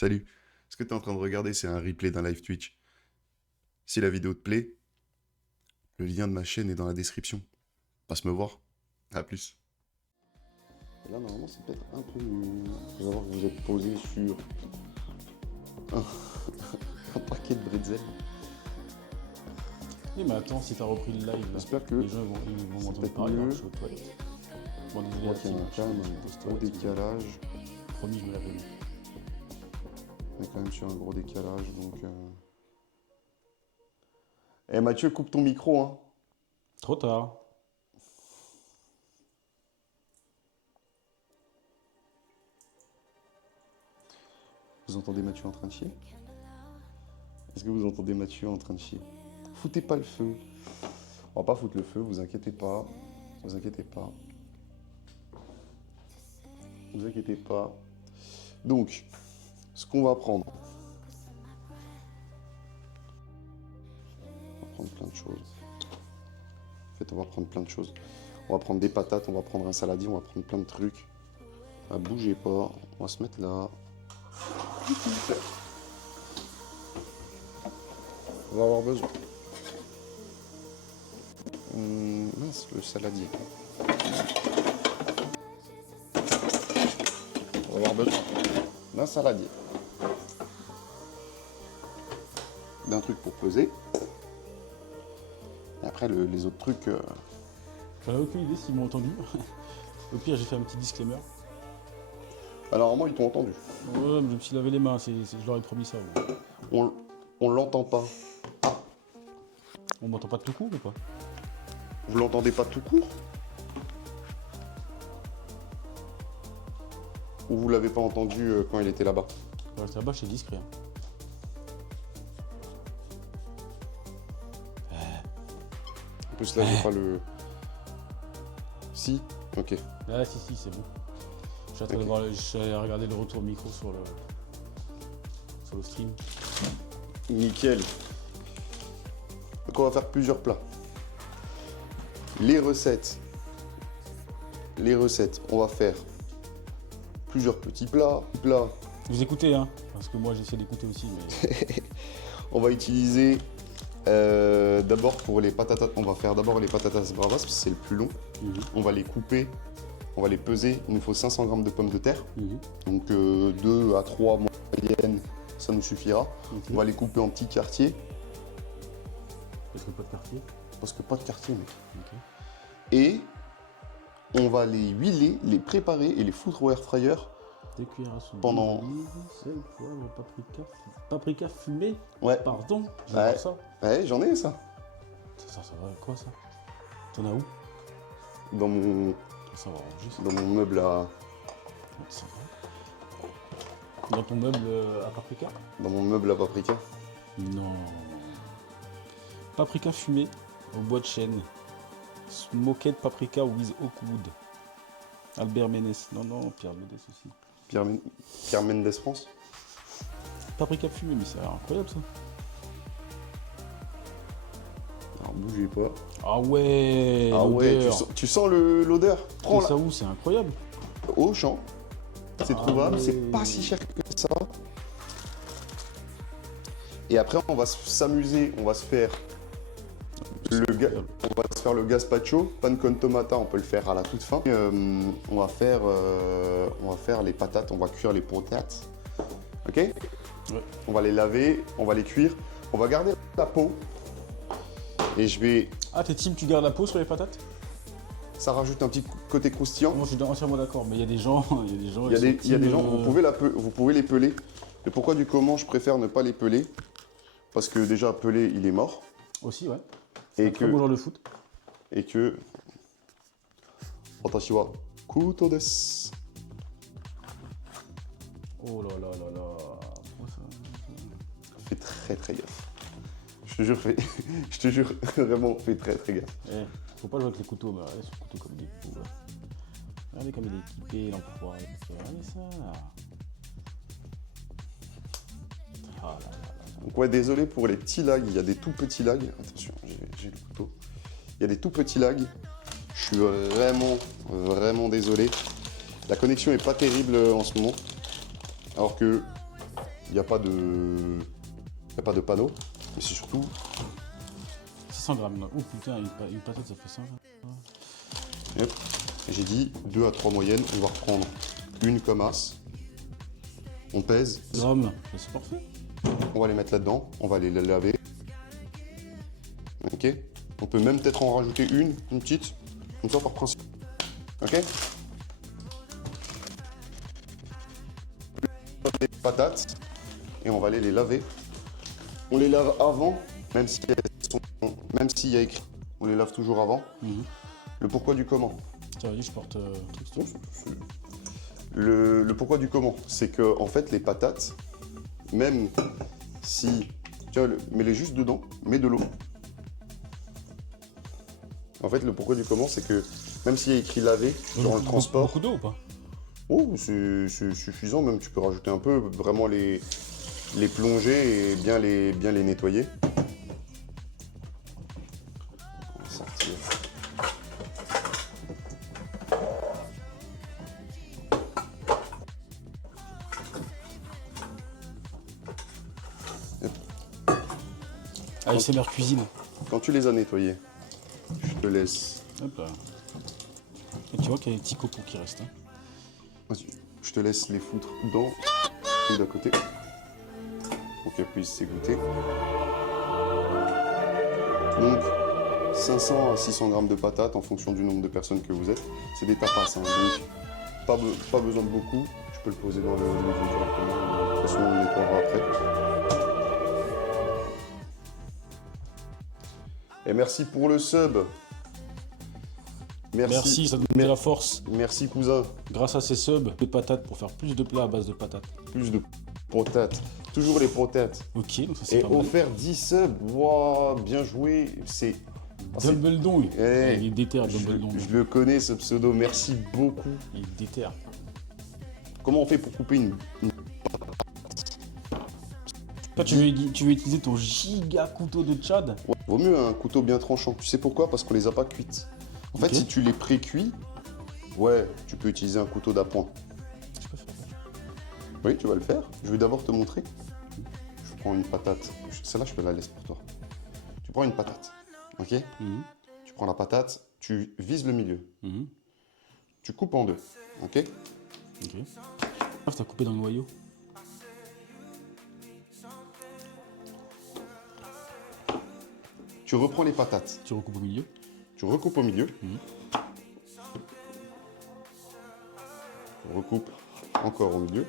Salut. Ce que tu es en train de regarder, c'est un replay d'un live Twitch. Si la vidéo te plaît, le lien de ma chaîne est dans la description. Passe me voir. À plus. Là, normalement, c'est peut-être un peu mieux. Faut savoir que vous êtes posé sur un, un paquet de bretzels. Oui, mais attends, si t'as repris le live, là, J'espère que les gens ils vont m'entendre peut-être parler, mieux. alors je suis aux toilettes. Bon, désolé, je vois qu'il y a Hakim, quand même je un suis gros aux toilettes, décalage. Promis, je me lave les mains. On est quand même sur un gros décalage, donc... Eh Mathieu, coupe ton micro, hein. Trop tard. Vous entendez Mathieu en train de chier? Est-ce que vous entendez Mathieu en train de chier? Foutez pas le feu. On va pas foutre le feu, vous inquiétez pas. Vous inquiétez pas. Vous inquiétez pas. Donc, ce qu'on va prendre... On va prendre plein de choses. En fait, on va prendre plein de choses. On va prendre des patates, on va prendre un saladier, on va prendre plein de trucs. Ah, bougez pas. On va se mettre là. On va avoir besoin. Mince, le saladier. On va avoir besoin d'un saladier. D'un truc pour peser. Et après, les autres trucs... J'en ai aucune idée s'ils m'ont entendu. Au pire, j'ai fait un petit disclaimer. Alors, normalement, ils t'ont entendu. Ouais, mais je me suis lavé les mains, je leur ai promis ça. Ouais. On l'entend pas. On m'entend pas de tout court ou pas? Vous l'entendez pas tout court? Ou vous l'avez pas entendu quand il était là-bas? Ouais, là-bas, c'est discret. Hein. En plus, là, j'ai pas le... Si? Ok. Ah, si, c'est bon. Je suis en train de voir, je suis allé regarder le retour micro sur le stream. Nickel. Donc, on va faire plusieurs plats. Les recettes, on va faire plusieurs petits plats. Vous écoutez, hein? Parce que moi, j'essaie d'écouter aussi, mais... On va utiliser d'abord pour les patatas, on va faire d'abord les patatas bravas parce que c'est le plus long. On va les couper, on va les peser. Il nous faut 500 g de pommes de terre. Donc 2 à 3 moyennes, ça nous suffira. On va les couper en petits quartiers. Parce que pas de quartier. Parce que pas de quartier, mec. Ok. Et on va les huiler, les préparer et les foutre au air fryer. 2 cuillères à soupe Pendant- d'olive, sel, poivre, paprika fumé. Ouais. Pardon. Ouais. J'adore ça. Ouais, j'en ai ça. Ça va, quoi ça? T'en as où? Dans mon, Ça va ranger ça. dans mon meuble à... Ça va. Dans ton meuble à paprika? Dans mon meuble à paprika. Non. Paprika fumé au bois de chêne. Smoked paprika with oakwood. Albert Ménès. Non, Pierre Ménès aussi. Pierre Mendès France. Paprika fumé, mais c'est incroyable ça. Alors bougez pas. Ah ouais. Ah ouais, l'odeur. tu sens l'odeur? Prends C'est ça où? C'est incroyable. au champ. C'est Ah trouvable, ouais. c'est pas si cher que ça. Et après, on va s'amuser, on va se faire le gazpacho, pan con tomata, on peut le faire à la toute fin. Et, on va faire les patates, on va cuire les patates. Ok? Ouais. On va les laver, on va les cuire, on va garder la peau. Et je vais, Ah, t'es team, tu gardes la peau sur les patates? ça rajoute un petit côté croustillant. Moi, je suis entièrement d'accord, mais il y a des gens, Il y a des gens, vous pouvez les peler. Et pourquoi du comment je préfère ne pas les peler? Parce que déjà pelé, il est mort. Aussi, ouais. Et Un très bon genre de foot. Watashi wa kuto desu. Oh là là là là. Pourquoi ça? Fais très très gaffe. Je te jure, je te jure, vraiment, fais très très gaffe. Eh, faut pas jouer avec les couteaux, mais regardez ce couteau comme des poux. Là. Regardez comme il est équipé, l'enfoiré. Regardez ça. Ah là là là. Donc ouais, désolé pour les petits lags, il y a des tout petits lags. Attention, j'ai le couteau. Il y a des tout petits lags. Je suis vraiment désolé. La connexion est pas terrible en ce moment. Alors que Il n'y a pas de... Il a pas de panneau. Mais c'est surtout... 600 grammes là. Oh putain, une patate ça fait 100 grammes. Hop. J'ai dit 2 à 3 moyennes. On va reprendre une comme as. On pèse. Grammes, c'est parfait. On va les mettre là-dedans. On va les laver. Ok. On peut même peut-être en rajouter une petite. Comme ça par principe. Ok. Les patates. Et on va aller les laver. On les lave avant, même si même s'il y a écrit. On les lave toujours avant. Le pourquoi du comment. Tiens, vas-y, je porte truc. Le pourquoi du comment, c'est que en fait les patates, même si tu vois, mets-les juste dedans, mets de l'eau. En fait, le pourquoi du comment, c'est que même s'il y a écrit laver durant le transport, Beaucoup d'eau ou pas? oh, c'est suffisant. Même tu peux rajouter un peu, vraiment les plonger et bien les nettoyer. On va sortir. ASMR cuisine. Quand tu les as nettoyés, je te laisse. Hop là. Et tu vois qu'il y a des petits copeaux qui restent. Hein. Vas-y, je te laisse les foutre dans et d'à côté pour qu'elles puissent s'égoutter. Donc 500 à 600 grammes de patates en fonction du nombre de personnes que vous êtes. C'est des tapas, hein, donc pas besoin de beaucoup. Je peux le poser dans le directement. De toute façon, on le nettoiera après. Et merci pour le sub. Merci, ça nous met la force. Merci cousin. Grâce à ces subs, des patates pour faire plus de plats à base de patates. Plus de protates. Toujours les protates. Ok, donc ça c'est Et pas mal. offert 10 subs. Wow, bien joué. C'est... Dumbledore, Eh, il est déter, Dumbledore. je le connais ce pseudo. Merci beaucoup. Il est déter. Comment on fait pour couper une... Toi, tu veux utiliser ton giga couteau de Tchad? Ouais, vaut mieux un couteau bien tranchant. Tu sais pourquoi? Parce qu'on les a pas cuites. En fait, Ok. si tu les pré-cuis, ouais, tu peux utiliser un couteau d'appoint. Je peux faire ça. Oui, tu vas le faire. Je vais d'abord te montrer. Je prends une patate. Celle-là, je te la laisse pour toi. Tu prends une patate, ok? Mhm. Tu prends la patate, tu vises le milieu. Mhm. Tu coupes en deux, ok? Ok. Ah, t'as coupé dans le noyau. Tu reprends les patates. Tu recoupes au milieu. Tu recoupes au milieu. Mhm. Tu recoupes encore au milieu.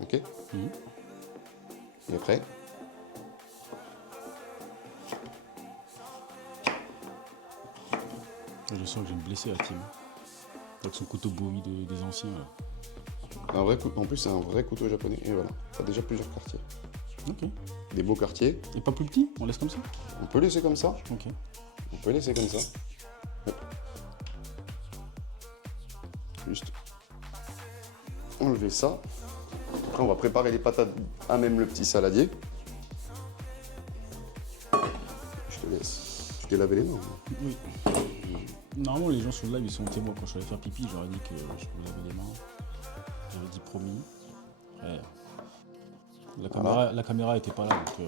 Ok? Mhm. Et après, Je sens que je vais me blesser la team. Avec son couteau bowie des anciens. Là. en plus, c'est un vrai couteau japonais. Et voilà, t'as déjà plusieurs quartiers. Ok. Des beaux quartiers. Et pas plus petit? On laisse comme ça? On peut laisser comme ça. Ok. On peut laisser comme ça. Hop. Juste enlever ça. Après, on va préparer les patates à même le petit saladier. Je te laisse. Tu t'es lavé les mains. Oui. Normalement, les gens sur le live, ils sont témoins. Quand je suis allé faire pipi, j'aurais dit que je me lavais les mains. J'avais dit promis. Ouais. La caméra était pas là, donc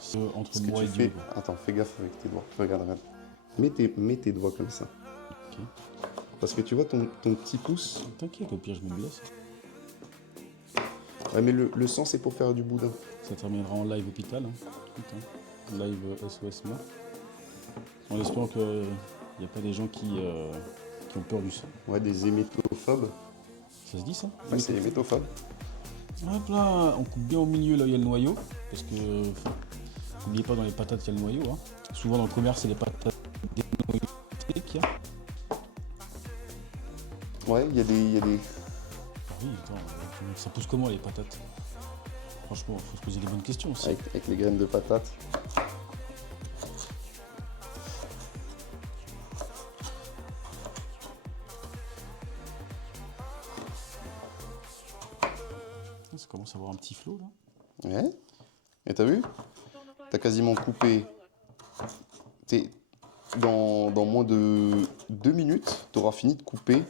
c'est entre Ce que moi tu et fais. Dieu. Quoi. Attends, fais gaffe avec tes doigts. Regarde, regarde. Mets tes doigts comme ça. Ok. Parce que tu vois ton petit pouce. T'inquiète, au pire, je me blesse. Ouais, mais le sang, c'est pour faire du boudin. Ça terminera en live hôpital. Hein. Putain. Live SOS mort. En espérant qu'il n'y a pas des gens qui ont peur du sang. Ouais, des hémétophobes. Ça se dit ça? Ouais, c'est hémétophobes. Hop là, on coupe bien au milieu là où il y a le noyau. Parce que, n'oubliez pas, dans les patates, il y a le noyau. Hein. Souvent dans le commerce, c'est les patates dénoyautées qu'il y a. Ouais, il y a des... Ah oui, attends, ça pousse comment les patates? Franchement, il faut se poser des bonnes questions aussi. Avec les graines de patates. Ça commence à avoir un petit flot là. Ouais. Et t'as vu? T'as quasiment coupé. Dans moins de 2 minutes, t'auras fini de couper.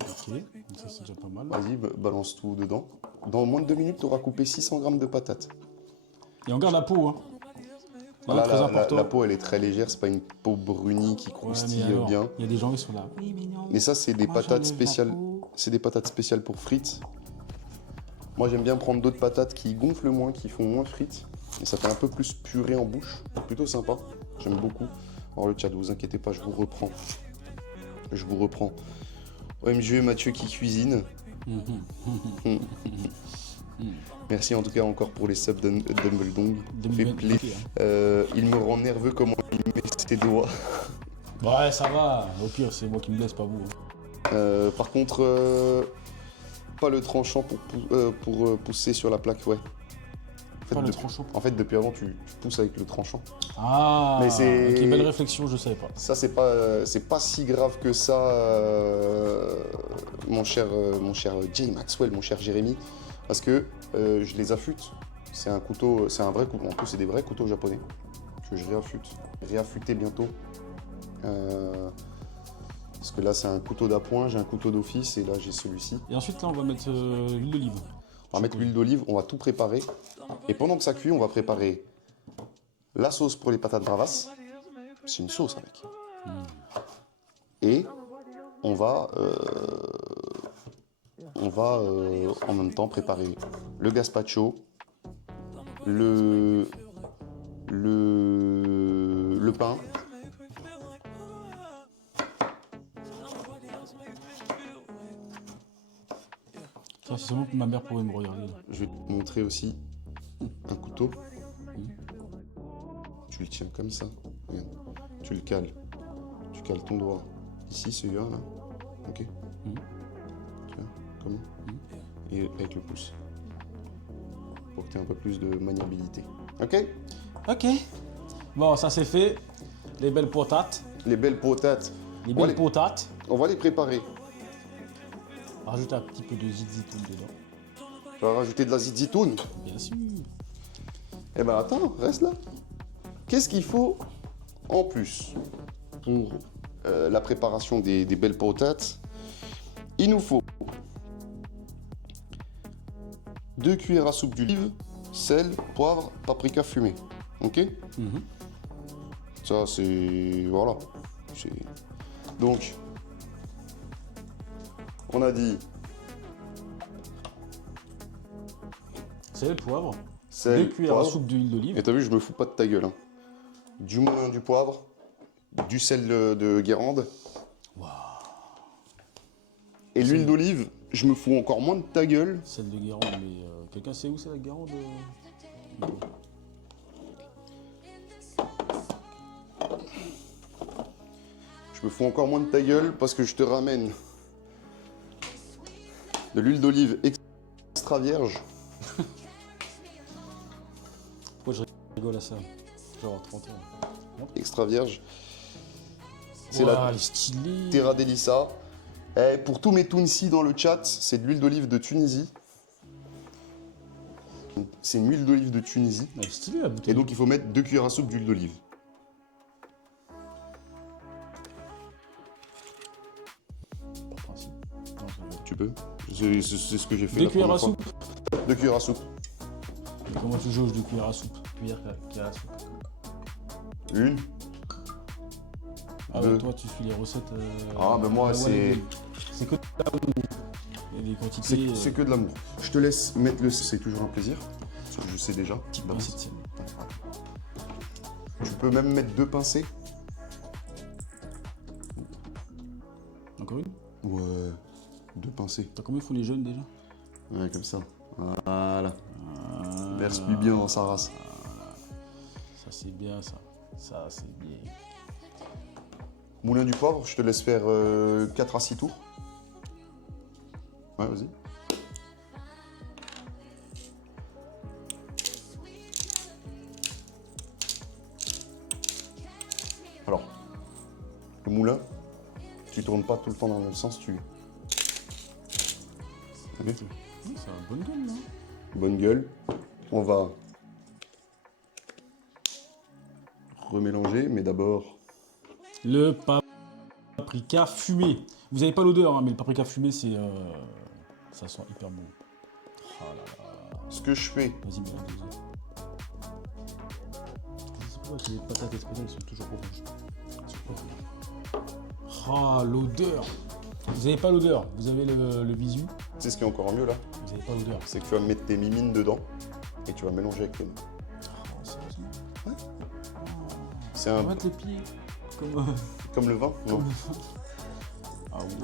Ok, donc ça c'est déjà pas mal. Vas-y, balance tout dedans. Dans moins de 2 minutes, tu auras coupé 600 grammes de patates. Et on garde la peau, hein. Là, Très important. la peau, elle est très légère, c'est pas une peau brunie qui Ouais, croustille mais alors, bien. il y a des gens qui sont là. Oui, mais non. Mais ça, c'est des Moi, patates j'enlève la spéciales. peau. C'est des patates spéciales pour frites. Moi, j'aime bien prendre d'autres patates qui gonflent moins, qui font moins frites. Et ça fait un peu plus purée en bouche. Plutôt sympa. J'aime beaucoup. Alors le chat, vous inquiétez pas, je vous reprends. Je vous reprends. OMG, Mathieu qui cuisine. Merci en tout cas encore pour les subs de Dumbledore. Fait plaisir. Il me rend nerveux comment il met ses doigts. Ouais, ça va. Au pire, c'est moi qui me blesse, pas vous. Par contre, pas le tranchant pour pousser sur la plaque, ouais. Pas le tranchant. En fait, depuis avant, tu pousses avec le tranchant. Ah, mais c'est... ok, belle réflexion, je savais pas. Ça, c'est pas si grave que ça, mon cher Jay Maxwell, mon cher Jérémy, parce que je les affûte. C'est un couteau, c'est un vrai couteau. En plus, c'est des vrais couteaux japonais que je réaffûte. Réaffûter bientôt. Parce que là, c'est un couteau d'appoint, j'ai un couteau d'office et là, j'ai celui-ci. Et ensuite, là, on va mettre l'huile d'olive. On va mettre l'huile d'olive, on va tout préparer. Et pendant que ça cuit, on va préparer la sauce pour les patates bravas. C'est une sauce avec. Et on va en même temps préparer le gazpacho, le pain. Ça, c'est seulement que ma mère pourrait me regarder. Là. Je vais te montrer aussi un couteau. Tu le tiens comme ça. Regarde. Tu le cales. Tu cales ton doigt. Ici, celui-là, là. Ok. Tu vois, comment et avec le pouce. Pour que tu aies un peu plus de maniabilité. Ok. Ok. Bon, ça c'est fait. Les belles patates. Les belles patates. Les belles patates. On va les préparer. Rajouter un petit peu de zizitoun dedans. Tu vas rajouter de la zizitoun. Bien sûr. Eh ben attends, reste là. Qu'est-ce qu'il faut en plus pour la préparation des belles patates? Il nous faut 2 cuillères à soupe d'huile, sel, poivre, paprika fumé. Ok? Ça c'est... Voilà. Donc, on a dit Sel, poivre. sel, 2 cuillères à poivre. soupe d'huile d'olive. Et t'as vu, je me fous pas de ta gueule. Hein. Du moulin, du poivre, du sel de Guérande. Wow. Et l'huile d'olive, je me fous encore moins de ta gueule. Sel de Guérande, mais quelqu'un sait où c'est la Guérande Non. Je me fous encore moins de ta gueule parce que je te ramène de l'huile d'olive extra vierge. Pourquoi je rigole à ça? Genre 30 ans. Extra vierge. C'est Wow, la elle est stylée. Terra Delissa. Et pour tous mes Tunisi dans le chat, c'est de l'huile d'olive de Tunisie. C'est une huile d'olive de Tunisie. Elle est stylée la bouteille. Et donc il faut mettre 2 cuillères à soupe d'huile d'olive. Par principe. Non, ça va. Tu peux. C'est ce que j'ai fait. 2 la cuillères à première soupe. fois. 2 cuillères à soupe. Mais comment tu jauges 2 cuillères à soupe? Cuillère à soupe. Une. Ah Deux. ouais, toi tu suis les recettes. Ah ben moi c'est... C'est que de l'amour. Il y a des quantités. C'est que de l'amour. Je te laisse mettre le... C'est toujours un plaisir. Parce que je sais déjà. Petite pincée de sel. Tu peux même mettre 2 pincées. Encore une? Ouais. 2 pincées. T'as combien font les jeunes déjà? Ouais, comme ça. Voilà. Verse-lui bien dans sa race. Ça c'est bien ça. Ça c'est bien. Moulin du poivre, je te laisse faire 4 à 6 tours. Ouais, vas-y. Alors, le moulin, tu tournes pas tout le temps dans le même sens, tu... Ok. C'est une bonne gueule là. Bonne gueule. On va remélanger, mais d'abord... Le paprika fumé. Vous n'avez pas l'odeur, hein, mais le paprika fumé, c'est, ça sent hyper bon. Oh là là. Ce que je fais, Vas-y, mets la deuxième. C'est pourquoi les patates espagnoles sont toujours oranges. Ah, l'odeur. Vous avez pas l'odeur, vous avez le visu, tu sais ce qui est encore mieux là? vous avez pas l'odeur. C'est que tu vas mettre tes mimines dedans et tu vas mélanger avec tes mains. Oh, sérieusement. Ouais. Oh. C'est On un... va mettre les pieds comme le vin? Non. Ah oui,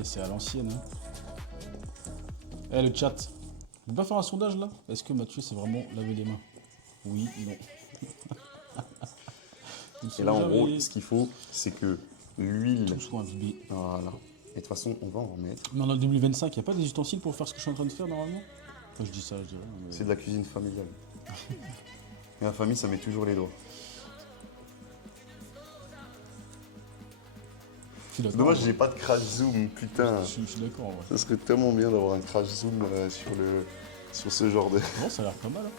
et c'est à l'ancienne. Hein. Eh, le chat, on peut pas faire un sondage là? Est-ce que Mathieu c'est vraiment laver les mains? Oui, non. Et là, en gros, ce qu'il faut, c'est que l'huile... tout soit imbibé. Voilà. Et de toute façon, on va en remettre. Mais en 2025, il n'y a pas des ustensiles pour faire ce que je suis en train de faire normalement? Enfin, je dis ça, je dis rien. Mais... C'est de la cuisine familiale. Et la famille, ça met toujours les doigts. Je suis d'accord. Dommage, j'ai pas de crash zoom, putain. Je suis d'accord, ouais. Ça serait tellement bien d'avoir un crash zoom sur ce genre de... Non, ça a l'air pas mal. Hein.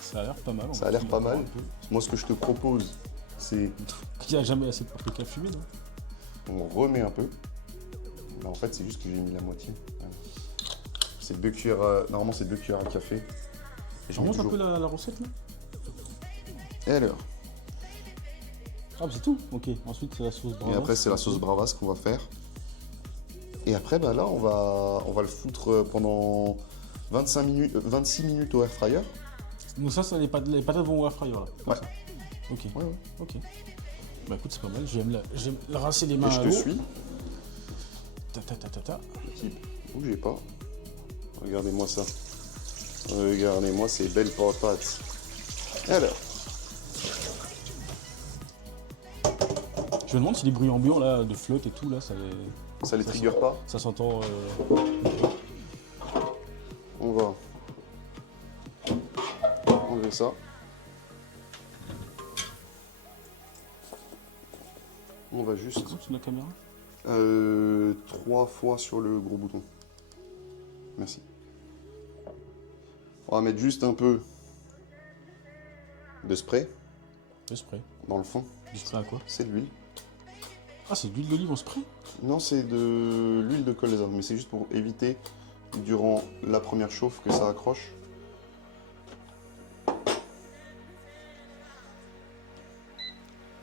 Ça a l'air pas mal. Ça a l'air pas mal. Moi, ce que je te propose, c'est... Il n'y a jamais assez de paprika fumé, non? On remet un peu. Là, en fait, c'est juste que j'ai mis la moitié. Voilà. C'est 2 cuillères... Normalement, c'est 2 cuillères à café. Et Je j'en mets remonte un peu toujours... la recette, là? Et alors? Ah, bah, c'est tout? Ok. Ensuite, c'est la sauce bravas. Et après, c'est la sauce bravas qu'on va faire. Et après, bah là, on va le foutre pendant 26 minutes au air fryer. Donc ça, les patates vont au air fryer, là? Ouais. Ok. Ouais, ouais. Ok. Bah écoute, c'est pas mal. Je vais me rincer les mains Et je à te l'eau. suis. Ta. Bougez pas. Regardez-moi ça. Regardez-moi ces belles patates. Alors, Je me demande si les bruits ambiants là, de flotte et tout, là, ça les trigger pas. ça s'entend. On va enlever ça. On va juste sur la caméra. 3 fois sur le gros bouton. Merci. On va mettre juste un peu de spray Le spray. dans le fond. Du spray à quoi? C'est de l'huile. Ah, c'est de l'huile d'olive en spray? Non, c'est de l'huile de colza, mais c'est juste pour éviter durant la première chauffe que ça accroche.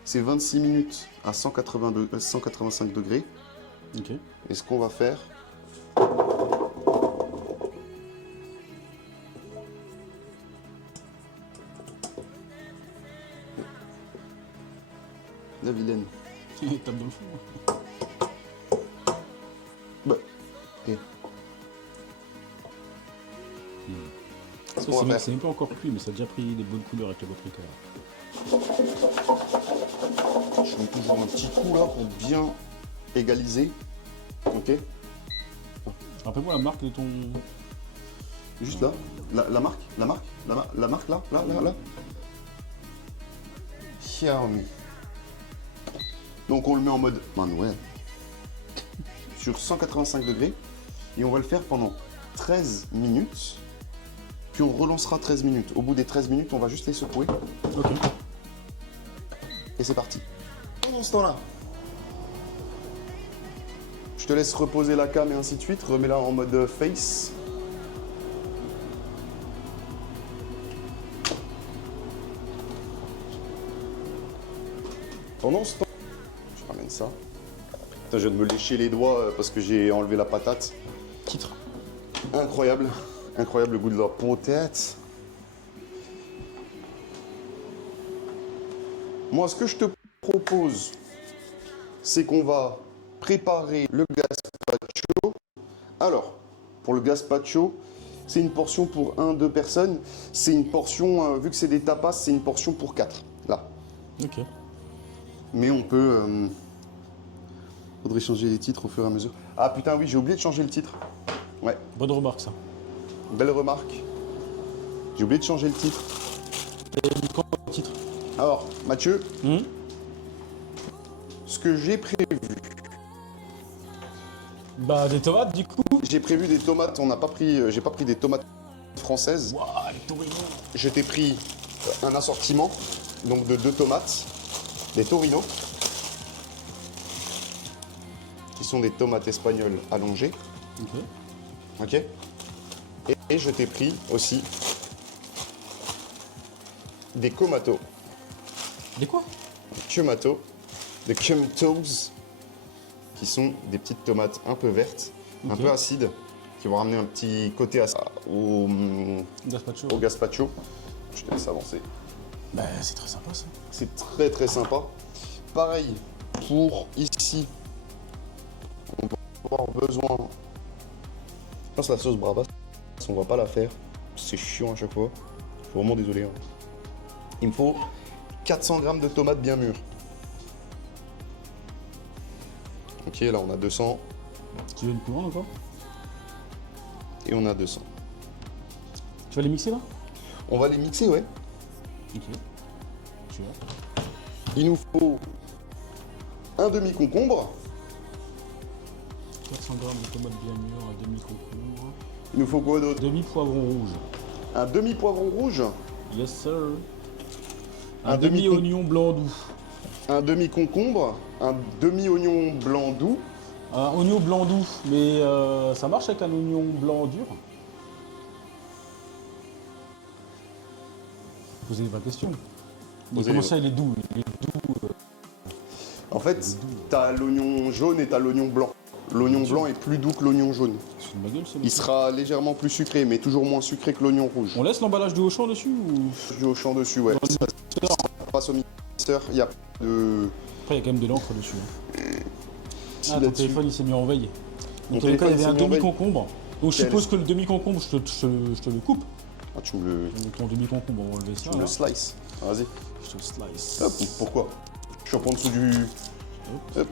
C'est 26 minutes à 185 degrés. Ok. Et ce qu'on va faire, la vilaine. Il tape dans le fond. Bah, et Ça, qu'on va faire. c'est même pas encore cuit, mais ça a déjà pris des bonnes couleurs avec le paprika. Je mets toujours un petit coup là pour bien égaliser. Ok. Rappelle-moi la marque de ton. Juste là. La marque là. Xiaomi. Donc on le met en mode manuel. Sur 185 degrés. Et on va le faire pendant 13 minutes. Puis on relancera 13 minutes. Au bout des 13 minutes, on va juste les secouer. Ok. Et c'est parti. Pendant ce temps-là, je te laisse reposer la cam et ainsi de suite. Remets-la en mode face. Pendant ce temps, je ramène ça. Putain, je viens de me lécher les doigts parce que j'ai enlevé la patate. Titre. Incroyable. Incroyable le goût de la patate. Moi, ce que je te propose, c'est qu'on va préparer le gazpacho. Alors, pour le gazpacho, c'est une portion pour 1-2 personnes. C'est une portion, vu que c'est des tapas, c'est une portion pour 4. Là. Ok. Mais on peut... Faudrait changer les titres au fur et à mesure. Ah putain, oui, j'ai oublié de changer le titre. Ouais, Bonne remarque, ça. belle remarque. J'ai oublié de changer le titre. Et quand le titre? Alors, Mathieu, ce que j'ai prévu... Bah, des tomates, du coup. J'ai prévu des tomates, on n'a pas pris... j'ai pas pris des tomates françaises. Waouh, les Torino. Je t'ai pris un assortiment, donc de 2 tomates, des Torino, qui sont des tomates espagnoles allongées. Ok. Ok. Et Et je t'ai pris aussi des Komato. Des quoi? Des Kumtos, qui sont des petites tomates un peu vertes, un Ok. peu acides, qui vont ramener un petit côté au Gazpacho. gazpacho. Je te laisse avancer. Bah, c'est très sympa ça. C'est très très sympa. Pareil, pour ici, on va avoir besoin. Je pense que la sauce bravas, on va pas la faire. C'est chiant à chaque fois. Je suis vraiment désolé. Hein. Il me faut 400 g de tomates bien mûres. Ok, là on a 200 Tu veux une plus grande encore? et on a 200. Tu vas les mixer là? On va les mixer, ouais. Ok. Tu vois. Il nous faut un demi-concombre. 400 g de tomates bien mûres, un demi-concombre, Il nous faut quoi d'autre? demi-poivron rouge. Un demi-poivron rouge. Yes sir. Un Un demi-oignon blanc doux. Un demi-concombre. Un demi-oignon blanc doux. Un oignon blanc doux, mais ça marche avec un oignon blanc dur? Posez pas de questions. Mais Posez comment les- ça, il est doux? Il est doux. En fait, t'as l'oignon jaune et t'as l'oignon blanc. L'oignon blanc est plus doux que l'oignon jaune. C'est de ma gueule, ça. Il sera légèrement plus sucré, mais toujours moins sucré que l'oignon rouge. On laisse l'emballage du Auchan dessus ou... Du Auchan dessus, ouais. Dans le Ça passe au mixeur. Il y a de... Après, il y a quand même de l'encre dessus. Hein. Ah, ton là-dessus. téléphone, il s'est mis en veille. Mon Donc, dans le cas, il y avait téléphone un s'est mis en veille. demi-concombre. Donc, je Quel suppose que le demi-concombre, je te le coupe. Ah, tu me le, Donc, ton demi-concombre, on va enlever ça. tu me là. le slice. Vas-y. Je te le slice. Hop, pourquoi? Je suis en dessous du... Hop. Hop.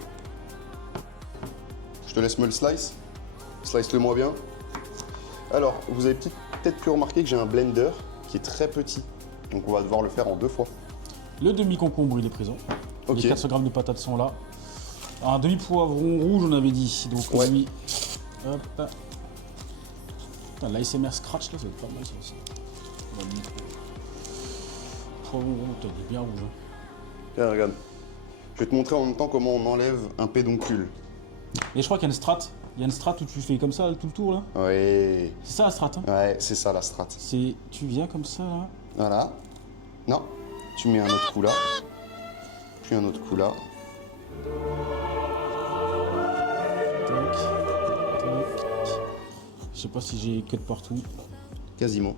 Je te laisse me le slice. Slice-le-moi bien. Alors, vous avez peut-être pu remarquer que j'ai un blender qui est très petit. Donc on va devoir le faire en 2 fois. Le demi-concombre, il est présent. Ok. Les 400 g de patates sont là. Un demi-poivron rouge, on avait dit. Donc, on Ouais. a mis... Hop. Putain, l'ASMR scratch, là, ça va être pas mal, ça aussi. On va mettre- Poivron rouge, putain, il est bien rouge. Hein. Tiens, regarde. Je vais te montrer en même temps comment on enlève un pédoncule. Et je crois qu'il y a une strat. Il y a une strat où tu fais comme ça, tout le tour, là. Ouais. C'est ça, la strat, hein. Ouais, c'est ça la strat. C'est... Tu viens comme ça, là. Voilà. Non. Tu mets un autre coup là. Puis un autre coup là. Tac. Tac. Je sais pas si j'ai cut partout. Quasiment.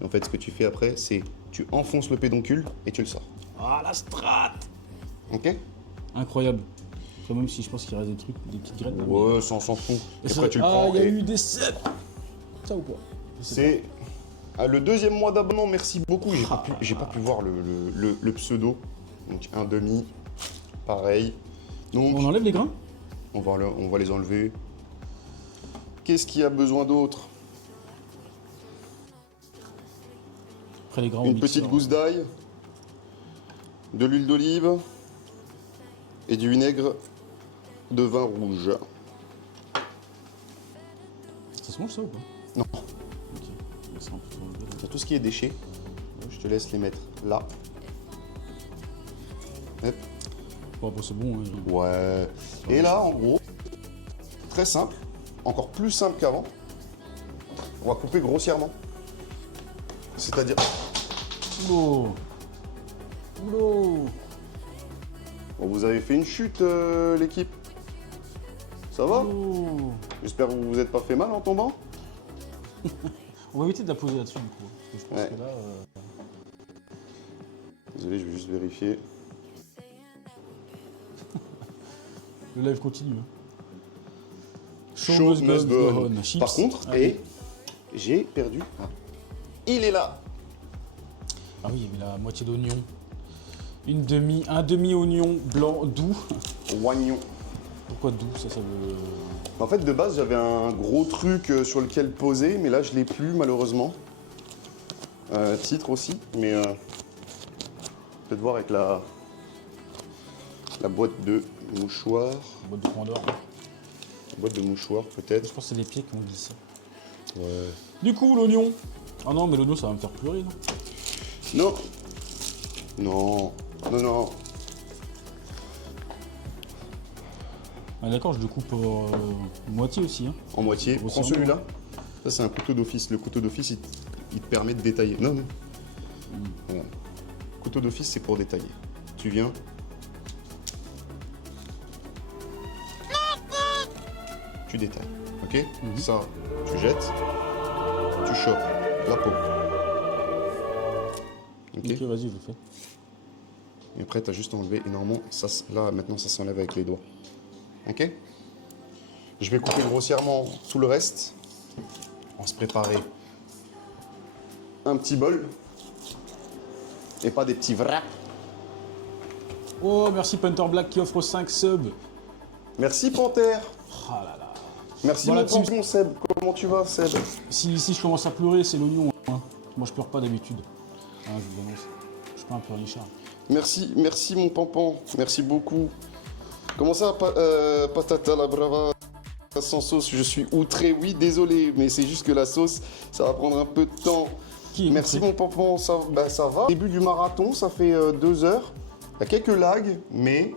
Et en fait, ce que tu fais après, c'est tu enfonces le pédoncule et tu le sors. Ah, la strat. Ok? Incroyable. Enfin, même si je pense qu'il reste des trucs, des petites graines. Ouais, ça on s'en fout. Et Et ça- après, tu le ah, prends. il y a et eu des cèpes. Ça ou quoi? C'est le 2e mois d'abonnement, merci beaucoup. J'ai pas pu voir le pseudo. Donc un demi, pareil. Donc On enlève les grains? on va les enlever. Qu'est-ce qu'il y a besoin d'autre? Après les grains, au Une mixeur. petite gousse d'ail, de l'huile d'olive et du vinaigre de vin rouge. Ça se mange ça ou pas? Non. Ok. On va laisser un peu enlever, là. Pour tout ce qui est déchets, je te laisse les mettre là. Hop. Bon, après, c'est bon. Hein. Ouais. Et là, en gros, très simple, encore plus simple qu'avant, on va couper grossièrement. C'est-à-dire, Oulô. Oulô. bon, vous avez fait une chute, l'équipe. Ça va? Oulô. J'espère que vous vous êtes pas fait mal en tombant. On va éviter de la poser là-dessus, du coup. Parce que je pense Ouais. que là... Désolé, je vais juste vérifier. le live continue. Hein. Show must go on. Chips. Par contre, Allez. j'ai perdu. Ah. Il est là. Ah oui, il y avait la moitié d'oignon. Un demi-oignon blanc doux. Oignon. Pourquoi doux? Ça veut... En fait, de base, j'avais un gros truc sur lequel poser, mais là, je l'ai plus, malheureusement. Titre aussi, mais peut-être voir avec la boîte de mouchoirs. Boîte de Pandore. La boîte de mouchoirs, Je peut-être. pense que c'est les pieds qui ont glissé. Ouais. Du coup, l'oignon. Ah non, mais l'oignon, ça va me faire pleurer, non? Non. Non. Non, non. Ah d'accord, je le coupe moitié aussi. Hein. En moitié. Prends Grossièrement. celui-là. Ça, c'est un couteau d'office. Le couteau d'office, il te permet de détailler. Non, non. Voilà. Couteau d'office, c'est pour détailler. Tu viens. Tu détailles. Ok. Ça, tu jettes. Tu chopes la peau. Ok. Ok, vas-y, je le fais. Et après, tu as juste enlevé. Et normalement, ça, là, maintenant, ça s'enlève avec les doigts. Ok. Je vais couper grossièrement tout le reste. On va se préparer un petit bol. Et pas des petits vracs. Oh, merci Punter Black qui offre 5 subs. Merci Panthère. Oh là là. Merci Voilà, mon team. tampon Seb. Comment tu vas Seb? Si je commence à pleurer, c'est l'oignon. Hein. Moi, je pleure pas d'habitude. Ah, je vous annonce. Je suis pas un peu Richard. Merci mon pampon. Merci beaucoup. Comment ça, patata la brava sans sauce? Je suis outré, oui, désolé, mais c'est juste que la sauce, ça va prendre un peu de temps. Qui est Merci outré? mon pampon, ça va. Début du marathon, ça fait 2 heures. Il y a quelques lags, mais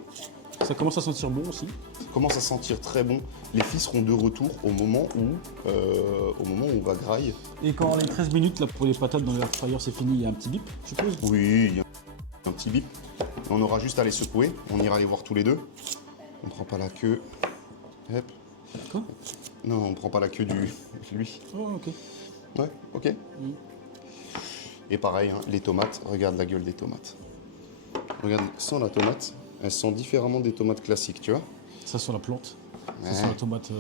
Ça commence à sentir bon aussi. ça commence à sentir très bon. Les filles seront de retour au moment où on va graille. Et quand les 13 minutes là, pour les patates dans l'air fryer c'est fini, il y a un petit bip, je suppose. Oui, il y a un petit bip. On aura juste à les secouer. On ira les voir tous les deux. On ne prend pas la queue. Hop. Quoi? Non, on ne prend pas la queue du lui. Oh, ok. Ouais, ok. Et pareil, hein, les tomates, regarde la gueule des tomates. Regarde, sans la tomate, elles sont différemment des tomates classiques, tu vois. Ça sur la plante. Ouais. Ça sur la tomate.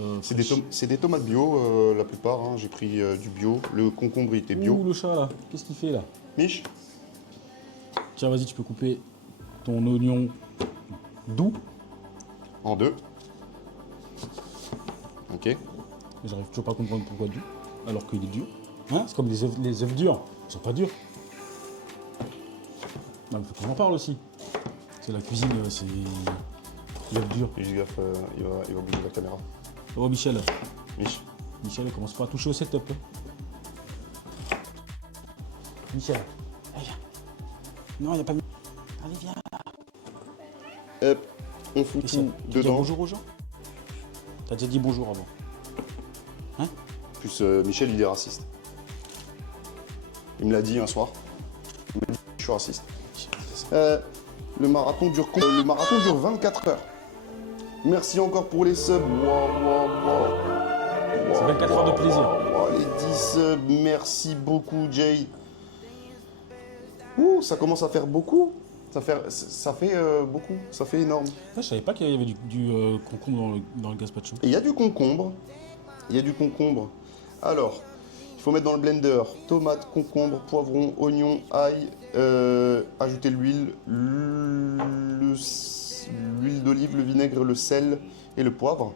C'est des tomates bio, la plupart. Hein. J'ai pris du bio. Le concombre, il était bio. Ouh, le chat là, qu'est-ce qu'il fait là? Mich, Tiens, vas-y, tu peux couper ton oignon doux. en 2. Ok. Mais j'arrive toujours pas à comprendre pourquoi doux, alors qu'il est dur. Hein? C'est comme les œufs durs, ils sont pas durs. Non, mais faut qu'on en parle aussi. C'est la cuisine, c'est l'œuf dur. Fais juste gaffe, il va bouger la caméra. Oh, Michel. Mich. Michel, commence pas à toucher au setup. Hein. Michel. Allez, viens. Non, y a pas... Allez, viens. Hop, on fout Michel, tout tu dis dedans. bonjour aux gens? T'as déjà dit bonjour avant. Plus Michel, il est raciste. Il me l'a dit un soir. Il m'a dit je suis raciste. Le marathon dure 24 heures. Merci encore pour les subs. C'est 24 heures de plaisir. Les 10 subs, merci beaucoup Jay. Ouh, ça commence à faire beaucoup. Ça fait beaucoup, ça fait énorme. Je savais pas qu'il y avait du concombre dans le gazpacho. Et il y a du concombre. Alors, il faut mettre dans le blender tomate, concombre, poivron, oignon, ail, ajouter l'huile, l'huile d'olive, le vinaigre, le sel et le poivre.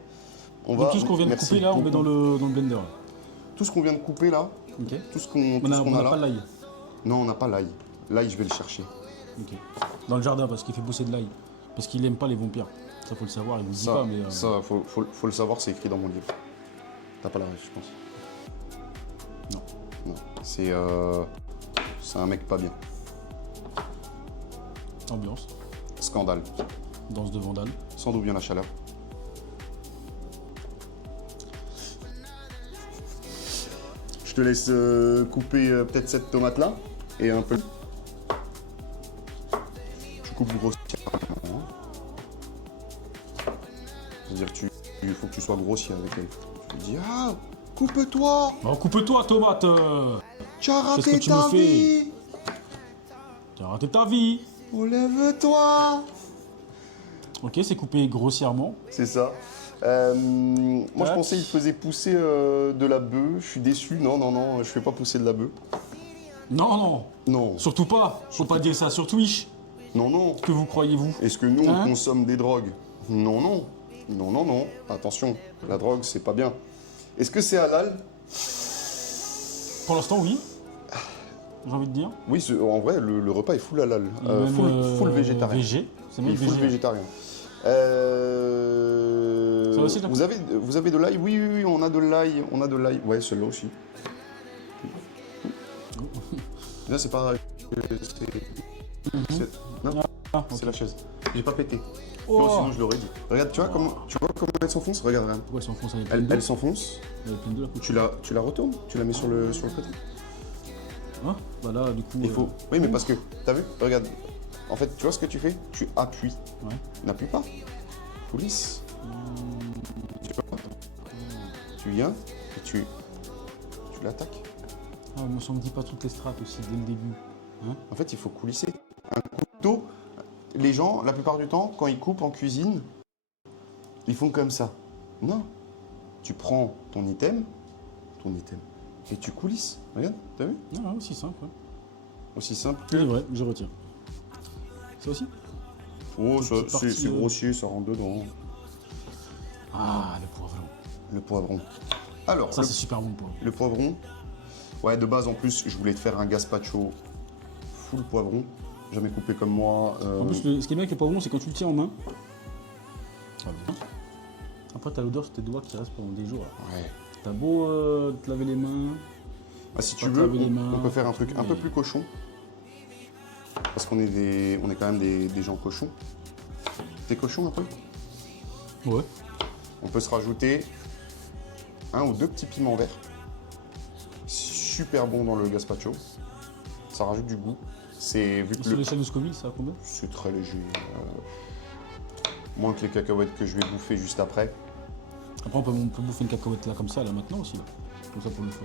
Donc tout ce qu'on vient de Merci couper là, on met dans beaucoup. le blender. Tout ce qu'on vient de couper là, Ok. tout ce qu'on On a n'a là. pas l'ail. Non, on n'a pas l'ail. L'ail, je vais le chercher. Ok. Dans le jardin parce qu'il fait pousser de l'ail. Parce qu'il aime pas les vampires. Ça faut le savoir, il vous dit pas mais. Ça faut le savoir, c'est écrit dans mon livre. T'as pas la ref, je pense. Non. C'est un mec pas bien. Ambiance. Scandale. Danse de vandale. Sans doute bien la chaleur. Je te laisse couper peut-être cette tomate là et un peu. Tu coupes grossièrement. C'est-à-dire il faut que tu sois grossier avec elle. Tu te dis ah coupe-toi, Bon, coupe-toi tomate. tu as Qu'est-ce raté que tu me ta fais? vie. Tu as raté ta vie. Relève-toi. Ok, c'est coupé grossièrement. C'est ça. Moi, je Tac. pensais qu'il faisait pousser de la bœuf. Je suis déçu. Non, je fais pas pousser de la bœuf. Non, Non, surtout pas. Faut pas dire ça sur Twitch. non. Que vous croyez-vous? Est-ce que nous, Hein on consomme des drogues? Non. Attention, la drogue, c'est pas bien. Est-ce que c'est halal? Pour l'instant, oui. J'ai envie de dire. Oui, en vrai, le repas est full halal. Il est même, Full végétarien. Végé. C'est Il même est full végé. végétarien. Ça aussi, je la vous avez de l'ail? Oui, on a de l'ail. Ouais, celui-là aussi. Là, c'est pas. Non. Ah, C'est ok. la chaise. J'ai pas pété. Oh. Non, sinon je l'aurais dit. Regarde, tu vois comment elle s'enfonce? Regarde, regarde. Pourquoi elle s'enfonce avec Elle s'enfonce. pleine d'eau. Tu la retournes, tu la mets sur le côté. Hein? Bah là, du coup. Il faut. Oui, mais parce que, t'as vu? Regarde. En fait, tu vois ce que tu fais? Tu appuies. Ouais. N'appuie pas. Coulisse. Tu vois? Tu viens et tu l'attaques. Ah, on me dit pas toutes les strates aussi dès le début. Hein? En fait, il faut coulisser. Un couteau, les gens, la plupart du temps, quand ils coupent en cuisine, ils font comme ça. Non. Tu prends ton item, et tu coulisses. Regarde, t'as vu? Ah, aussi simple. Ouais. Aussi simple C'est que. vrai, je retire. Ça aussi? Oh, petite partie, c'est grossier, ça rentre dedans. Ah, le poivron. Le poivron. Alors, Ça, c'est super bon, le poivron. le poivron. Ouais, de base, en plus, je voulais te faire un gazpacho full poivron. Jamais coupé comme moi. En plus, ce qui est bien avec le poivron, c'est quand tu le tiens en main. Ah, bien. Après, t'as l'odeur sur tes doigts qui reste pendant des jours. Là. Ouais. T'as beau te laver les mains. Ah, si tu Pas te veux, laver les mains. on peut faire un truc un peu Mais- plus cochon. Parce qu'on est quand même des gens cochons. T'es cochon un peu? Ouais. On peut se rajouter 1 ou 2 petits piments verts. Super bon dans le gazpacho. Ça rajoute du goût. C'est vu que Sur l'échelle de Scoville, ça a combien? c'est très léger. Moins que les cacahuètes que je vais bouffer juste après. Après, on peut bouffer une cacahuète là, comme ça, là, maintenant aussi. Là. Comme ça pour le fun.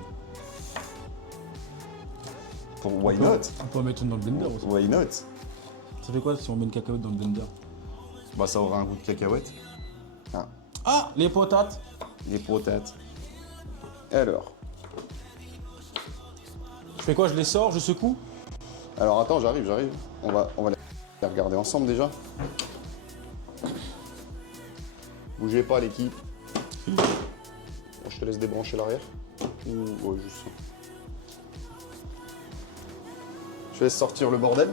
Pour why not? On peut en mettre une dans le blender aussi. Why not? Ça fait quoi si on met une cacahuète dans le blender? Bah ça aura un goût de cacahuète. Ah, Ah, les patates! les patates. Alors. Je fais quoi? Je les sors, je secoue? Alors attends, j'arrive. On va les regarder ensemble déjà. Bougez pas l'équipe. Bon, je te laisse débrancher l'arrière. Ou ouais, juste ça. Je laisse sortir le bordel.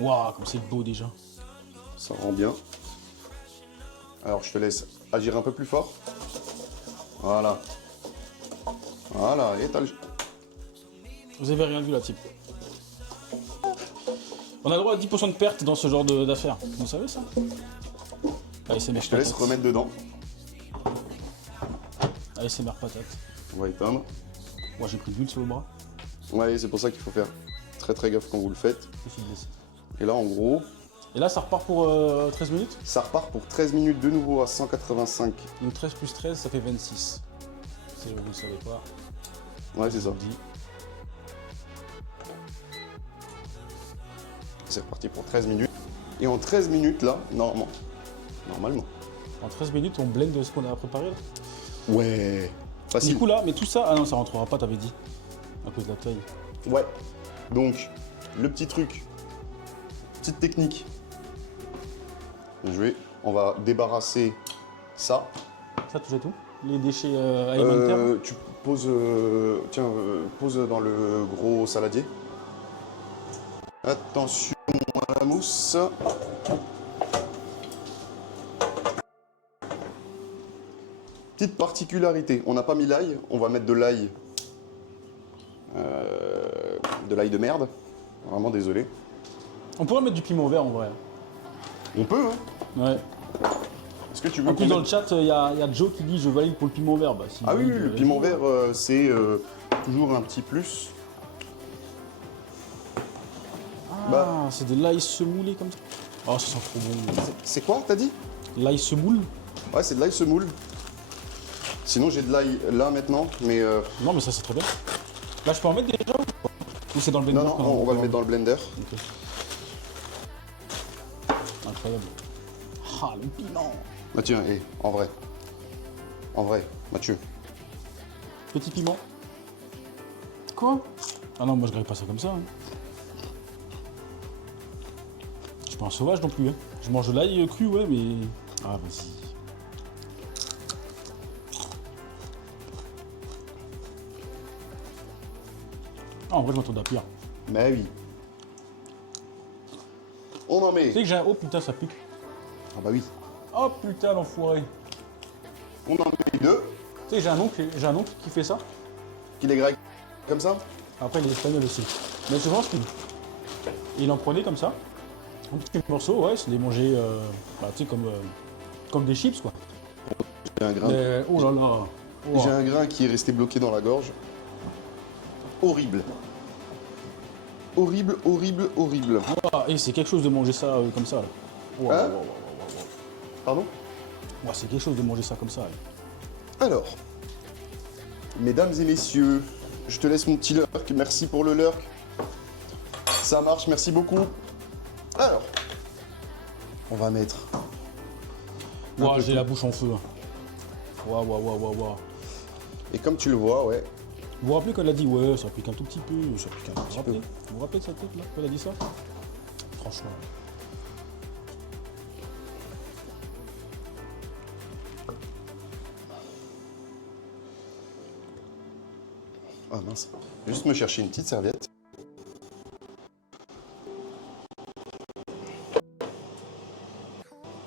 Waouh, comme c'est beau déjà. Ça rend bien. Alors je te laisse agir un peu plus fort. Voilà. Voilà, et t'as le... Vous avez rien vu là, type. On a le droit à 10% de perte dans ce genre d'affaires. Vous savez ça? ASMR Je te laisse patates. remettre dedans. ASMR patates. On va éteindre. Moi j'ai pris de l'huile sur le bras. Ouais, c'est pour ça qu'il faut faire très gaffe quand vous le faites. Je suis blessé. Et là, en gros, Et là, ça repart pour 13 minutes. ça repart pour 13 minutes de nouveau à 185. Donc 13 plus 13, ça fait 26. Si vous ne le savez pas, Ouais, c'est je ça. vous le dis. C'est reparti pour 13 minutes. Et en 13 minutes, là, normalement. En 13 minutes, on blende ce qu'on a préparé là. Ouais. Facile. Du coup là, mais tout ça, ah non, ça rentrera pas, t'avais dit. À cause de la taille. Ouais. Donc, le petit truc, petite technique. On va débarrasser ça. Ça, tu sais tout? Les déchets alimentaires? Tu poses, pose dans le gros saladier. Attention à la mousse. Petite particularité, on n'a pas mis l'ail, on va mettre de l'ail. De l'ail de merde. Vraiment désolé. On pourrait mettre du piment vert en vrai. On peut, hein. Ouais. Est-ce que tu veux En plus, qu'on dans le mette- chat, il y a Joe qui dit je valide pour le piment vert. Bah, si Ah oui, valide, le piment vert, c'est toujours un petit plus. Ah, c'est de l'ail semoulé comme ça. Oh, ça sent trop bon. C'est quoi, t'as dit? L'ail semoule? Ouais, c'est de l'ail semoule. Sinon, j'ai de l'ail là maintenant, mais Non, mais ça, c'est très bien. Là, je peux en mettre déjà ou pas? Ou c'est dans le blender? non, on va le mettre dans le blender. Ok. Incroyable. Ah, le piment. Bah tiens, en vrai, Mathieu. Petit piment. Quoi? Ah non, moi je grille pas ça comme ça. Hein. Je suis pas un sauvage non plus. Hein. Je mange de l'ail cru, ouais, mais. Ah, vas-y. Ah, en vrai, je m'attendais à pire. Mais oui. On en Tu sais met. que j'ai un. Oh putain, ça pique. Ah bah oui. Oh putain, l'enfoiré. On en met 2. Tu sais que j'ai un oncle qui fait ça. Qu'il est grec comme ça. Après, il est espagnol aussi. Mais souvent, il en prenait comme ça. Un petit morceau, ouais, c'est des manger, tu sais, comme des chips, quoi. J'ai un grain, Mais, oh là là. Oh. j'ai un grain qui est resté bloqué dans la gorge. Horrible. Horrible, horrible, horrible. Ah, et c'est quelque chose de manger ça comme ça. Là. Wow, Hein wow, wow, wow, wow. Pardon? Ouais, c'est quelque chose de manger ça comme ça. Là. Alors, mesdames et messieurs, je te laisse mon petit lurk. Merci pour le lurk. Ça marche, merci beaucoup. Alors, on va mettre. un Wow, peu j'ai tout. la bouche en feu. Waouh, waouh, waouh, waouh, waouh. Et comme tu le vois, ouais. Vous vous rappelez quand elle a dit ouais, ça pique un tout petit peu, ça pique un petit peu. peu. Vous vous rappelez de cette tête là quand elle a dit ça? Franchement. Ah mince. Je vais juste me chercher une petite serviette.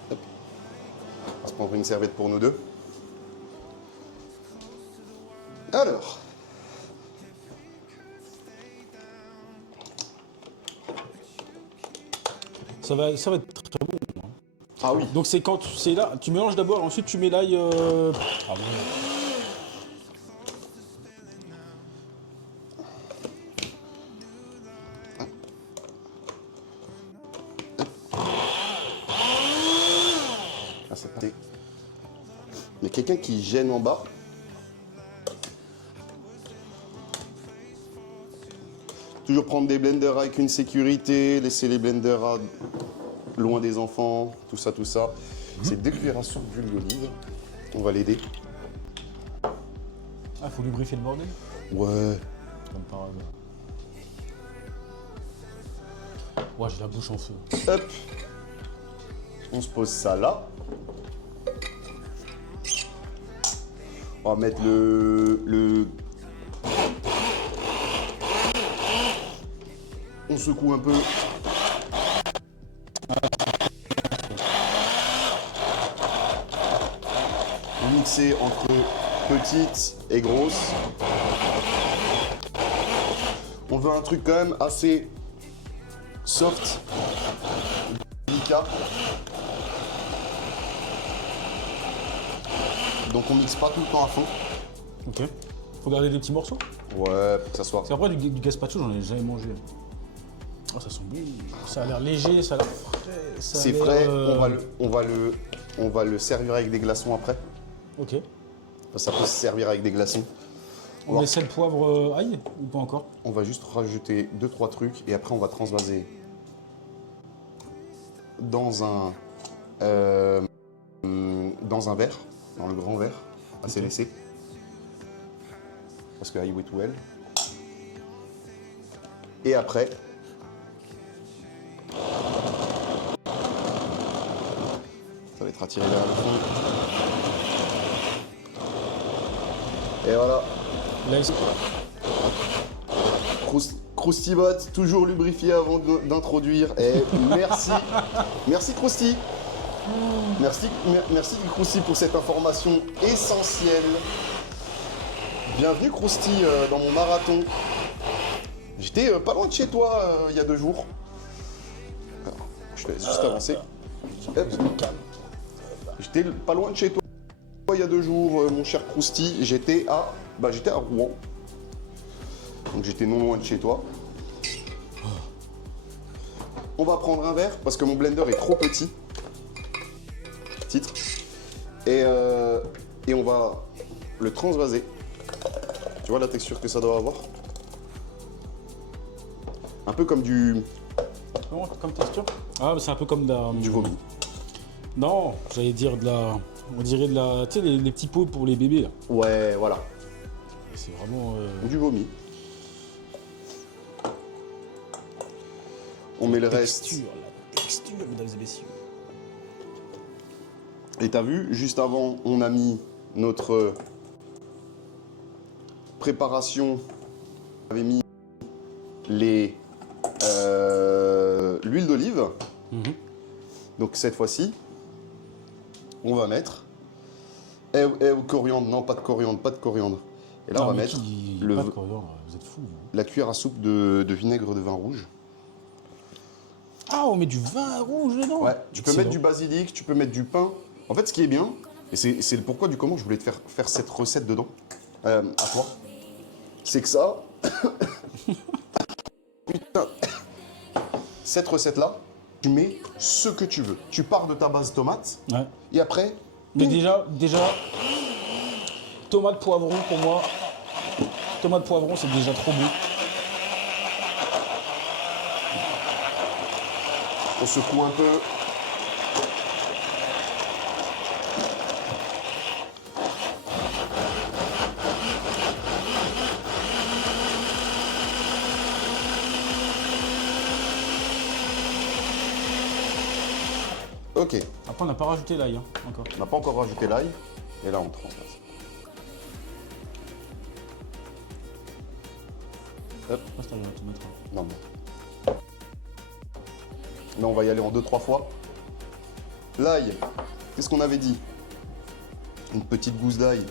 Hop. On va se prendre une serviette pour nous deux. Alors. Ça va être très bon. Hein. Ah oui. Donc c'est quand c'est là, tu mélanges d'abord, ensuite tu mets l'ail. Ah bon. Ah, c'est parti. Il y a quelqu'un qui gêne en bas. Toujours prendre des blenders avec une sécurité, laisser les blenders loin des enfants, tout ça, tout ça. C'est 2 cuillères à soupe d'huile d'olive. On va l'aider. Ah, faut lubrifier le bordel. Ouais. Comme par hasard. Ouais, j'ai la bouche en feu. Hop. On se pose ça là. On va mettre le... On secoue un peu. On mixer entre petite et grosse. On veut un truc quand même assez soft, délicat. Donc on mixe pas tout le temps à fond. Ok. Faut garder des petits morceaux. Ouais, pour que ça soit. Parce qu'après du gazpacho, j'en ai jamais mangé. Ah, ça sent bon. Ça a l'air léger, ça a l'air frais. ça a C'est l'air, frais, on va le servir avec des glaçons après. Ok. Ça peut se servir avec des glaçons. On met sel, poivre, ail ou pas encore? On va juste rajouter 2-3 trucs et après on va transvaser dans un verre, dans le grand verre, assez Ok. laissé. Parce que I wait well. Et après, ça va être attiré vers le fond. Et voilà. Là, ici. Croustibot, toujours lubrifié avant d'introduire. Et merci. Merci Krusty. Merci Krusty pour cette information essentielle. Bienvenue Krusty dans mon marathon. J'étais pas loin de chez toi il y a 2 jours. Alors, je vais juste avancer. Hop. J'étais pas loin de chez toi il y a 2 jours, mon cher Krusty. J'étais à Rouen. Donc j'étais non loin de chez toi. On va prendre un verre parce que mon blender est trop petit. Titre. Et on va le transvaser. Tu vois la texture que ça doit avoir? Un peu comme du Comment, comme texture? Ah, c'est un peu comme du vomi. Non, j'allais dire de la. On dirait de la. Tu sais, les petits pots pour les bébés là. Ouais, voilà. C'est vraiment. Du vomi. On met le reste. La texture, mesdames et messieurs. Et t'as vu, juste avant, on a mis notre préparation. On avait mis l'huile d'olive. Donc cette fois-ci, on va mettre. Coriandre, non, pas de coriandre, pas de coriandre. Et là, on va mettre Pas de coriandre, vous êtes fous. Vous. la cuillère à soupe de vinaigre de vin rouge. Ah, on met du vin rouge dedans. Ouais, tu peux Excellent. mettre du basilic, tu peux mettre du pain. En fait, ce qui est bien, et c'est le pourquoi du comment je voulais te faire cette recette dedans, à toi, c'est que ça... Putain. Cette recette-là, tu mets ce que tu veux. Tu pars de ta base tomate, Ouais. et après... Mais déjà, tomate poivron pour moi. Tomate poivron, c'est déjà trop beau. On secoue un peu. Ok, Après, on n'a pas rajouté l'ail, hein, encore. on n'a pas encore rajouté l'ail, et là on transvase. Je sais pas si t'arrives à tout mettre. Non, non. Là, on va y aller en 2-3 fois. L'ail, qu'est-ce qu'on avait dit? Une petite gousse d'ail.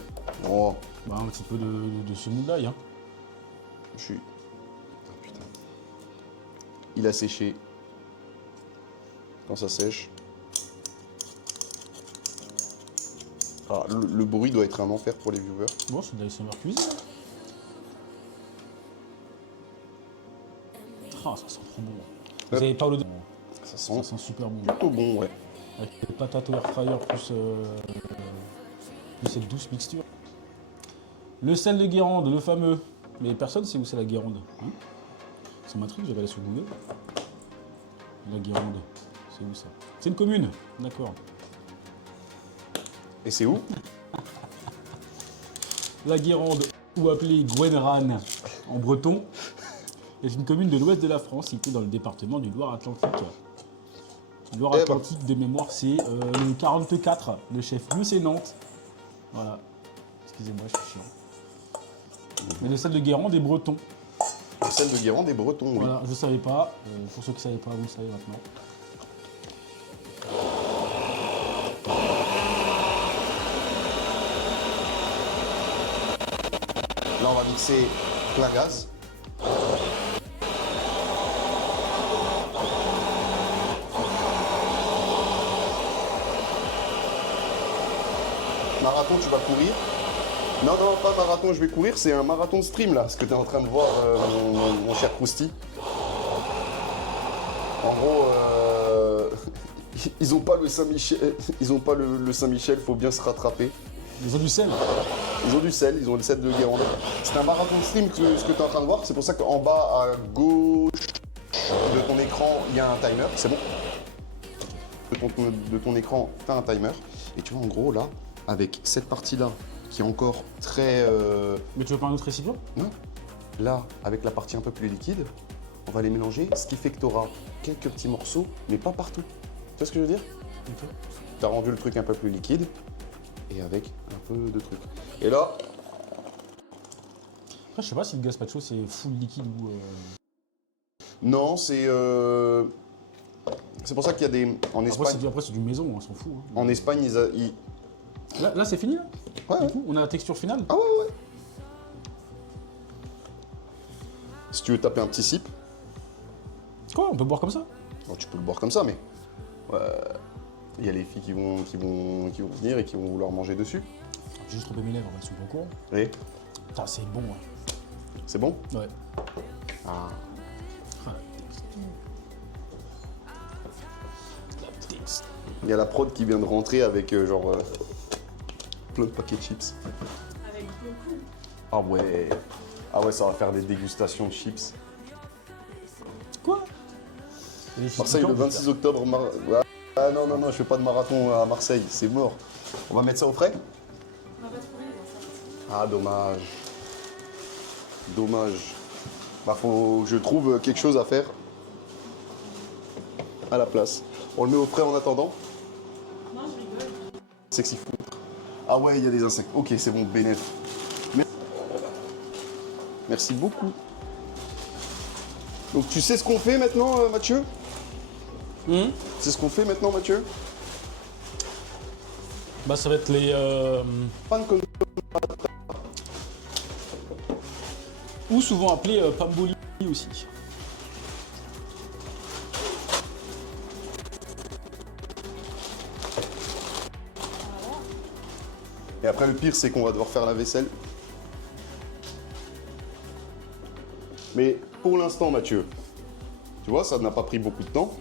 Oh, Bah, un petit peu de semoule d'ail, hein. je suis... Ah, putain. Il a séché. Quand ça sèche. Ah, le bruit doit être un enfer pour les viewers. Bon, c'est de l'ASMR cuisine. Hein. Ah, ça sent trop bon. Vous avez pas l'odeur. Ça Ça sent sent super bon. plutôt bon, ouais. Avec les patates au air fryer plus cette douce mixture. Le sel de Guérande, le fameux. Mais personne sait où c'est la Guérande. Hein, c'est ma truc, j'avais allé sur Google. La Guérande, c'est où ça? C'est une commune, d'accord. Et c'est où? La Guérande, ou appelée Gwenran en breton, est une commune de l'ouest de la France, située dans le département du Loire-Atlantique. Loire-Atlantique, de mémoire, c'est le 44. Le chef-lieu, c'est Nantes. Voilà. Excusez-moi, je suis chiant. Mais le sel de Guérande est breton. Celle de Guérande est breton, oui. Voilà, je savais pas. Pour ceux qui ne savaient pas, vous le savez maintenant. Là, on va mixer plein gaz. Marathon, tu vas courir? Non, non, pas marathon, je vais courir, c'est un marathon de stream là, ce que tu es en train de voir, mon cher Krusty. En gros, ils ont pas le Saint-Michel, ils ont pas le Saint-Michel, faut bien se rattraper. Ils ont du sel. Ils ont du sel, ils ont le sel de Guérande. C'est un marathon de stream ce que tu es en train de voir, c'est pour ça qu'en bas à gauche de ton écran, il y a un timer, c'est bon. De ton écran, tu as un timer. Et tu vois, en gros, là, avec cette partie-là, qui est encore très... Mais tu veux pas un autre récipient? Non. Là, avec la partie un peu plus liquide, on va les mélanger, ce qui fait que tu auras quelques petits morceaux, mais pas partout. Tu vois ce que je veux dire? Ok. Tu as rendu le truc un peu plus liquide, et avec un peu de truc. Et là, Après, je sais pas si le gazpacho c'est full liquide ou. non, c'est pour ça qu'il y a des... En Espagne, Après, c'est du maison, on s'en fout. Hein. en Espagne ils... Là, c'est fini là. Ouais, Du ouais. coup, on a la texture finale. Ah ouais, ouais. Si tu veux taper un petit sip, Quoi? On peut boire comme ça? bon, tu peux le boire comme ça, mais... Il y a les filles qui vont venir et qui vont vouloir manger dessus. J'ai juste trompé mes lèvres, elles sont pas au courant. Et Putain, c'est bon. Ouais. c'est bon? Ouais. Ah. Ah, la texte. Il y a la prod qui vient de rentrer avec plein de paquets de chips. Avec beaucoup. Ah ouais. Ah ouais, ça va faire des dégustations de chips. Quoi? Marseille le 26 octobre. Ah non, non, non, je fais pas de marathon à Marseille, c'est mort. On va mettre ça au frais? On va pas trouver dans ça. Ah, dommage. Dommage. Bah, faut que je trouve quelque chose à faire à la place. On le met au frais en attendant. Non, je rigole. Sexy food. Ah ouais, il y a des insectes. Ok, c'est bon, bénéf. Merci beaucoup. Donc tu sais ce qu'on fait maintenant, Mathieu? C'est ce qu'on fait maintenant, Mathieu? Bah, ça va être les. Pan con... Ou souvent appelés pamboli aussi. Et après, le pire, c'est qu'on va devoir faire la vaisselle. Mais pour l'instant, Mathieu, tu vois, ça n'a pas pris beaucoup de temps.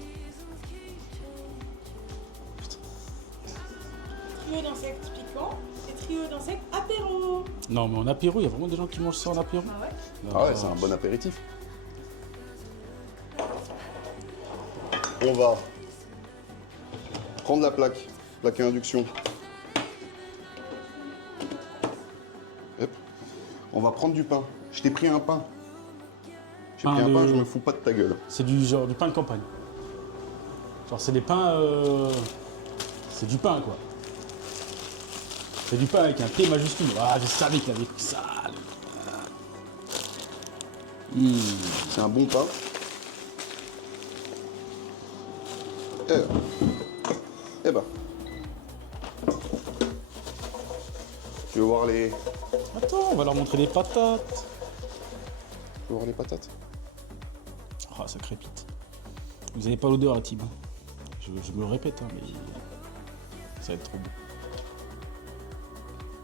Trio d'insectes piquants et trio d'insectes apéro. Non, mais en apéro, il y a vraiment des gens qui mangent ça en apéro. Ah ouais. Ah ouais, c'est un bon apéritif. On va prendre la plaque à induction. Hop. On va prendre du pain. Je t'ai pris un pain. J'ai pris un pain, je me fous pas de ta gueule. C'est du genre du pain de campagne. Genre c'est des pains... C'est du pain quoi. C'est du pain avec un T majuscule. Ah, je savais qu'il avait pris ça. C'est un bon pain. Eh ben. Tu veux voir les... Attends, on va leur montrer les patates. Tu veux voir les patates? Ah, ça crépite. Vous n'avez pas l'odeur, la Tib. Je me le répète, hein, mais ça va être trop bon.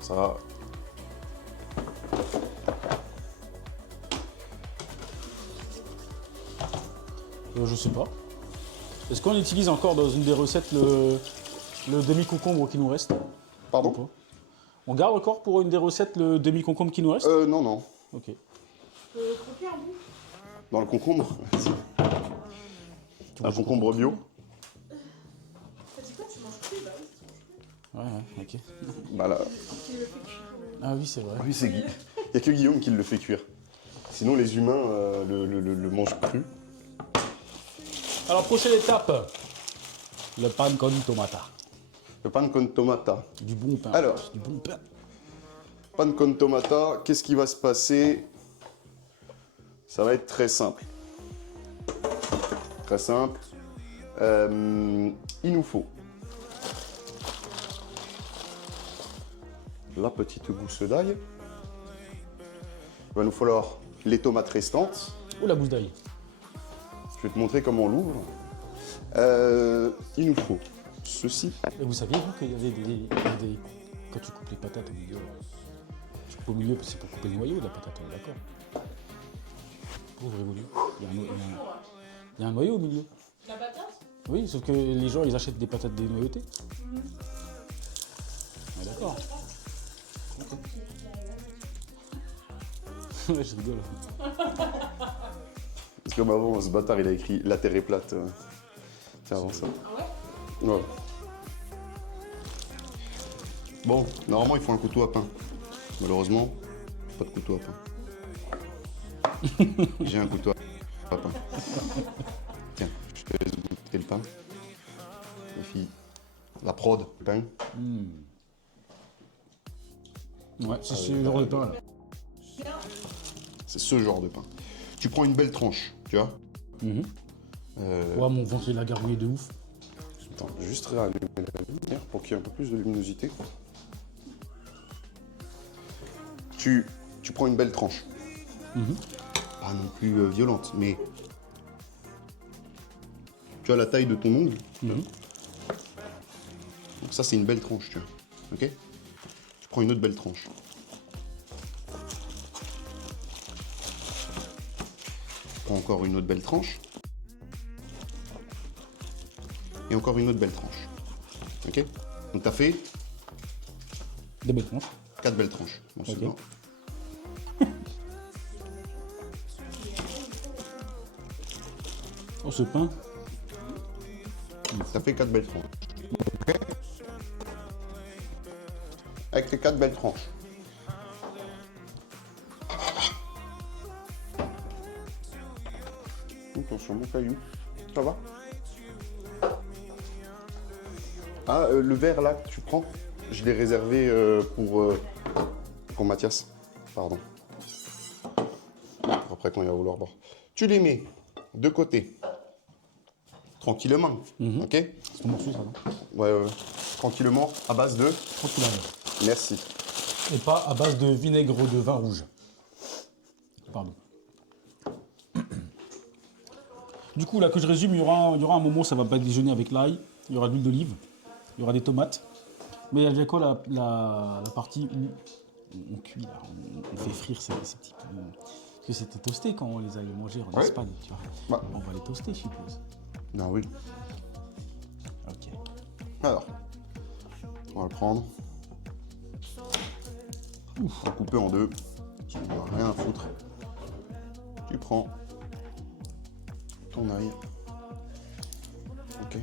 Ça... Je sais pas. Est-ce qu'on utilise encore dans une des recettes le demi-concombre qui nous reste? Pardon? Ou pas? On garde encore pour une des recettes le demi-concombre qui nous reste? Non, non. Ok. Je peux croquer un bout. Dans le concombre. Un concombre bio. T'as dit quoi, tu manges cru? Bah oui, tu manges cru. Ouais, ok. Bah là... Qui le fait cuire. Ah oui, c'est vrai. Oui, c'est Guy. Il n'y a que Guillaume qui le fait cuire. Sinon, les humains le mangent cru. Alors, prochaine étape. Le pan con tomata. Le pan con tomata. Du bon pain. Alors. Du bon pain. Pan con tomata, qu'est-ce qui va se passer? Ça va être très simple. Très simple. Il nous faut la petite gousse d'ail. Il va nous falloir les tomates restantes. Oh, la gousse d'ail. Je vais te montrer comment on l'ouvre. Il nous faut ceci. Et vous saviez, vous, qu'il y avait des... Quand tu coupes les patates au milieu, tu coupes au milieu, c'est pour couper le noyau de la patate, on est d'accord? Ouvrez-vous. Il y a un noyau au milieu. La patate? Oui, sauf que les gens, ils achètent des patates dénoyautées. On est d'accord. Ok. Ouais, je rigole. Parce que avant, ce bâtard, il a écrit la terre est plate. C'est avant ça. Ah ouais? Ouais. Bon, normalement, il faut un couteau à pain. Malheureusement, pas de couteau à pain. J'ai un couteau à pain. Tiens, je te laisse goûter le pain. Les filles, la prod, le pain. Ouais, c'est ce genre de pain là. C'est ce genre de pain. Tu prends une belle tranche, tu vois. Ouais, mon ventre il a gargouillé de ouf. Attends, juste rallumer la lumière pour qu'il y ait un peu plus de luminosité. Tu prends une belle tranche. Pas non plus violente, mais tu as la taille de ton ongle. Donc ça, c'est une belle tranche, tu vois. Ok? Tu prends une autre belle tranche. Tu prends encore une autre belle tranche. Et encore une autre belle tranche. Ok? Donc tu as fait Des belles tranches. 4 belles tranches. Bon, c'est Ok. bon. Oh, ce pain. Ça fait 4 belles tranches. Ok? Avec tes 4 belles tranches. Attention, mon caillou. Ça va? Ah, le verre là que tu prends, je l'ai réservé pour Mathias. Pardon. Pour après quand il va vouloir boire. Tu les mets de côté. Tranquillement. Ok? C'est ton morceau ça, non? Ouais, ouais. Tranquillement, à base de... Tranquillement. Merci. Et pas à base de vinaigre de vin rouge. Pardon. Du coup, là, que je résume, il y aura un moment où ça va pas déjeuner avec l'ail. Il y aura de l'huile d'olive. Il y aura des tomates. Mais il y a quoi la partie où on cuit, là, on fait frire ces petits... Parce que c'était toasté quand on les avait mangés en Ouais. Espagne, tu vois. Bah. On va les toaster, je suppose. Non, oui. Ok. Alors, on va le prendre. On va le couper en deux. Tu n'en as rien à foutre. Tu prends ton ail. Ok.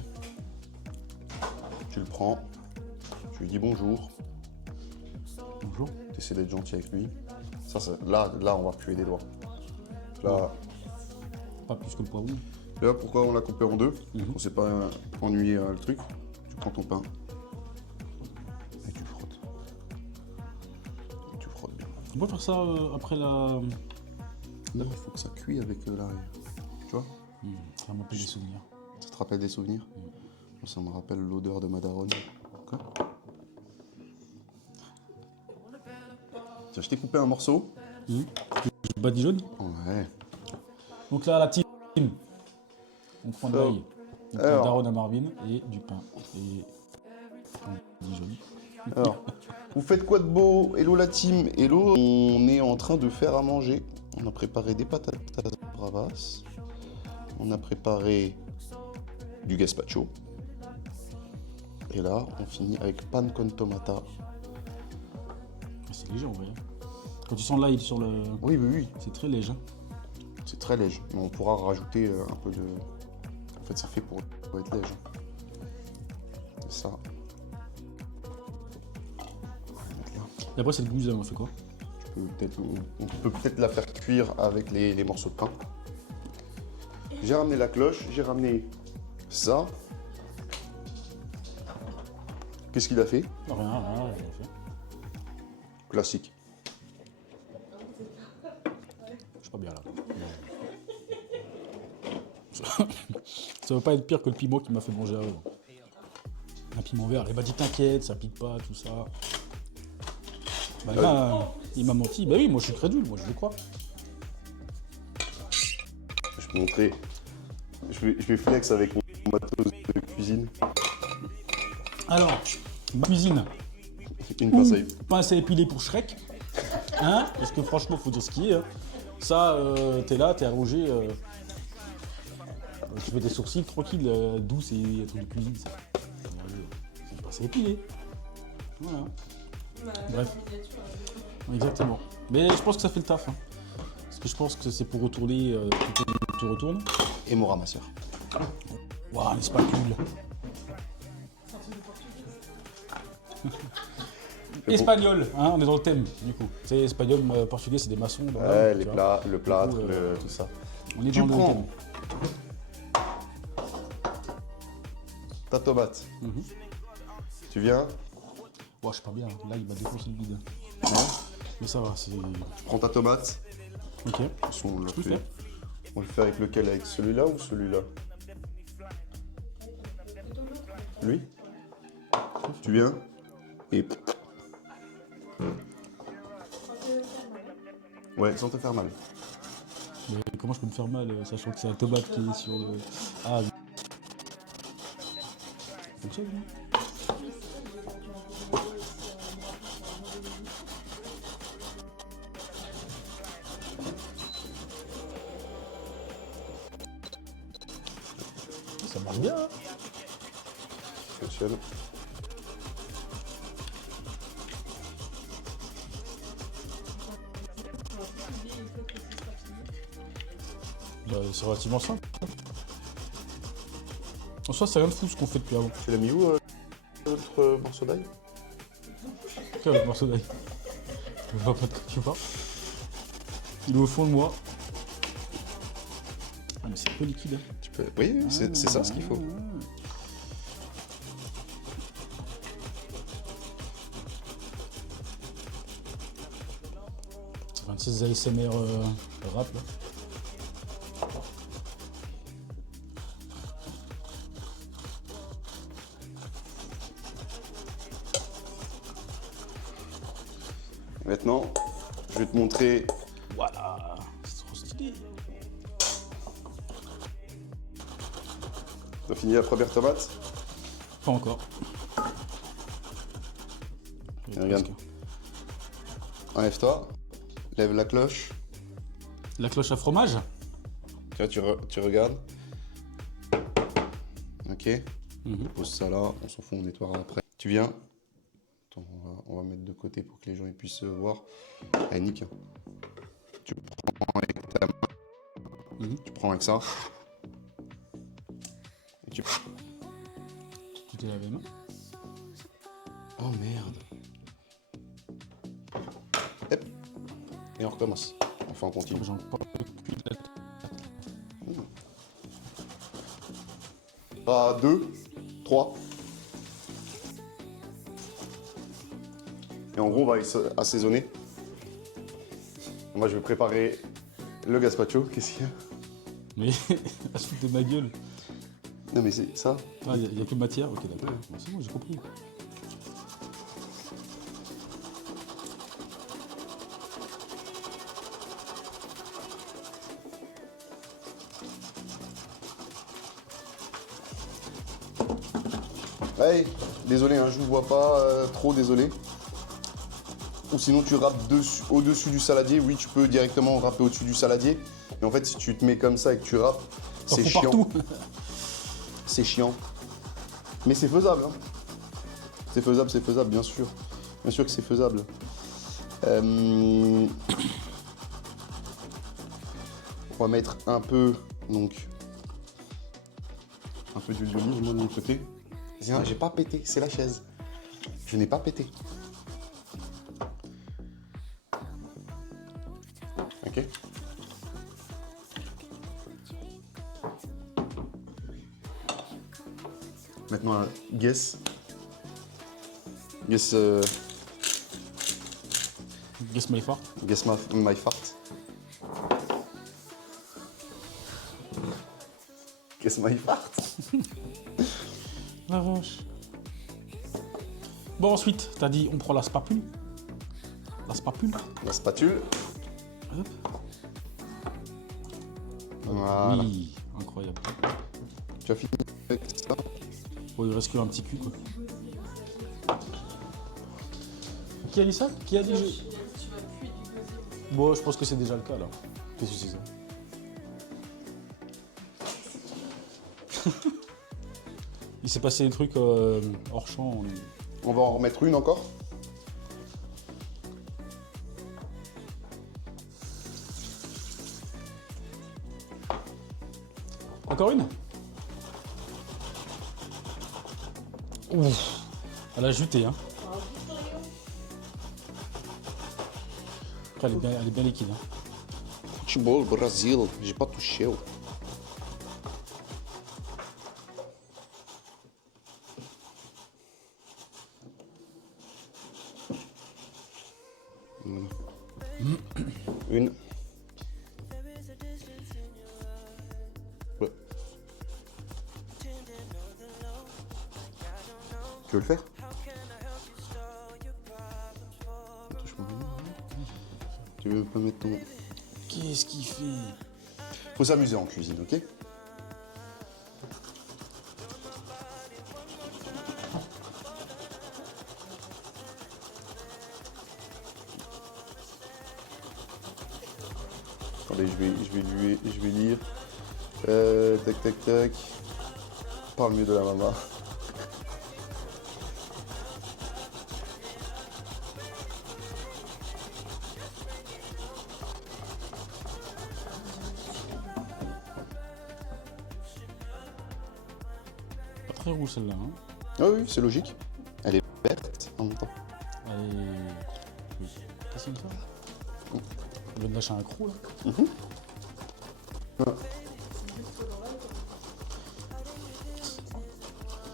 Tu le prends. Tu lui dis bonjour. Bonjour. Tu essaies d'être gentil avec lui. Là, on va puer des doigts. Là, Pas plus que le poivron. là pourquoi on l'a coupé en deux? Mhm. On s'est pas ennuyé le truc. Tu prends ton pain. Et tu frottes. Et tu frottes bien. On peut faire ça après la... Non, il faut que ça cuise avec l'arrière. Tu vois? Ça m'appelle des souvenirs. Ça te rappelle des souvenirs? Ça me rappelle l'odeur de ma daronne. Ok. Tiens, je t'ai coupé un morceau. Badigeonne. Ouais. Donc là, la team. On prend de l'ail, de la Alors. daronne à Marvin et du pain. Et badigeonne. Alors, vous faites quoi de beau? Hello la team, hello. On est en train de faire à manger. On a préparé des patatas bravas. On a préparé du gazpacho. Et là, on finit avec pan con tomata. C'est léger en vrai. Quand tu sens l'ail sur le... Oui, oui, oui. C'est très léger. C'est très léger. Mais on pourra rajouter un peu de... En fait, c'est fait pour être léger. C'est ça. Et après, c'est le gousse, on fait quoi? On peut peut-être la faire cuire avec les morceaux de pain. J'ai ramené la cloche, j'ai ramené ça. Qu'est-ce qu'il a fait? Rien, rien, rien fait. Classique. Je suis pas bien là. Ça veut pas être pire que le piment qui m'a fait manger avant. Un piment vert, il m'a dit t'inquiète, ça pique pas, tout ça. Bah, il m'a menti. Bah oui, moi je suis crédule, moi je le crois. Je peux montrer. Je vais flex avec mon matos de cuisine. Alors, cuisine. Une pince à épiler. Pince à épiler pour Shrek. Hein? Parce que franchement, faut dire ce qui est. Hein. Ça, t'es là, t'es allongé. Tu fais des sourcils tranquille, douce et un truc de cuisine, ça. C'est une pince à épiler. Voilà. Bref. Exactement. Mais je pense que ça fait le taf. Hein. Parce que je pense que c'est pour retourner, tu retournes. Et mon ramasseur. Waouh, un spatule. Espagnol, hein, on est dans le thème du coup. C'est espagnol, portugais, c'est des maçons. Dans Ouais, tu les vois. plats, le plâtre, Du coup, tout ça. On est Tu dans le prends thème. ta tomate. Mhm. Tu viens, Ouais, je suis pas bien. Là, il m'a défoncé le vide. Mais ça va, c'est. tu prends ta tomate. Ok. De toute façon, on l'a Je peux fait. faire. On le fait avec lequel? Avec celui-là ou celui-là? Lui? Tu viens et... Ouais, sans te faire mal. Mais comment je peux me faire mal, sachant que c'est la tomate qui est sur le. Ah oui. Comme ça, oui. Ça marche bien, hein. Fonctionne. Bah, c'est relativement simple. En soi, c'est rien de fou ce qu'on fait depuis avant. Tu l'as mis où, notre morceau d'ail? Tiens, le morceau d'ail. Je vois pas de quoi tu parles. Il est au fond de moi. Ah, mais c'est un peu liquide. Hein. Tu peux... Oui, oui, c'est ça ce qu'il faut. 26 ASMR rap là. Maintenant, je vais te montrer. Voilà, c'est trop stylé. T'as fini la première tomate? Pas encore. regarde. Enlève-toi. Lève la cloche. La cloche à fromage? Tu vois, tu regardes. Ok. Mhm. Pose ça là, on s'en fout, on nettoiera après. Tu viens. Attends, on va mettre de côté pour que les gens ils puissent voir. Allez, nickel. Tu prends avec ta main. Tu prends avec ça. Et tu... Tu t'es lavé les mains? Oh merde. Hop. Et on recommence. Enfin, on continue. J'en parle plus de la... 2, 3. Et en gros, on va assaisonner. Moi, je vais préparer le gazpacho. Qu'est-ce qu'il y a? Mais, à se foutre de ma gueule. Non, mais c'est ça. Ah, il n'y a que matière? Ok, d'accord. Bon, c'est bon, j'ai compris. Hey, désolé, hein, je vous vois pas trop, désolé. Ou sinon, tu râpes au-dessus du saladier. Oui, tu peux directement râper au-dessus du saladier. Mais en fait, si tu te mets comme ça et que tu râpes, T'en c'est fous chiant. partout. C'est chiant. Mais c'est faisable. Hein. C'est faisable, bien sûr. Bien sûr que c'est faisable. On va mettre un peu, donc, un peu d'huile d'olive, moi, de mon côté. J'ai pas pété, c'est la chaise. Je n'ai pas pété. Ok. Maintenant, guess. Guess Guess my fart. Guess my fart. Guess my fart. La vache. Bon, ensuite, t'as dit on prend la spatule. La spatule. La spatule. Hop. Voilà. Oui, incroyable. Tu as fini avec ça. Bon, il reste qu'un petit cul, quoi. Qui a dit ça? Qui a dit Tu vas plus du buzzer. Bon, je pense que c'est déjà le cas, là. Qu'est-ce que c'est ça? Il s'est passé des trucs hors champ. On va en remettre une encore. Encore une? Ouf. Elle a juté, hein. Après, elle est bien liquide, hein. Futebol, Brasil. J'ai pas touché. Une. Ouais. Tu veux le faire? Touche-moi. Tu veux pas mettre ton... Qu'est-ce qu'il fait? Faut s'amuser en cuisine, ok? Attendez, je vais lire. Tac, tac, tac. Parle mieux de la maman. Pas très rouge celle-là, hein. Ah oui, c'est logique. Elle est verte en même temps. Allez. Qu'est-ce qu'il fait? Il vient de lâcher un croc, là.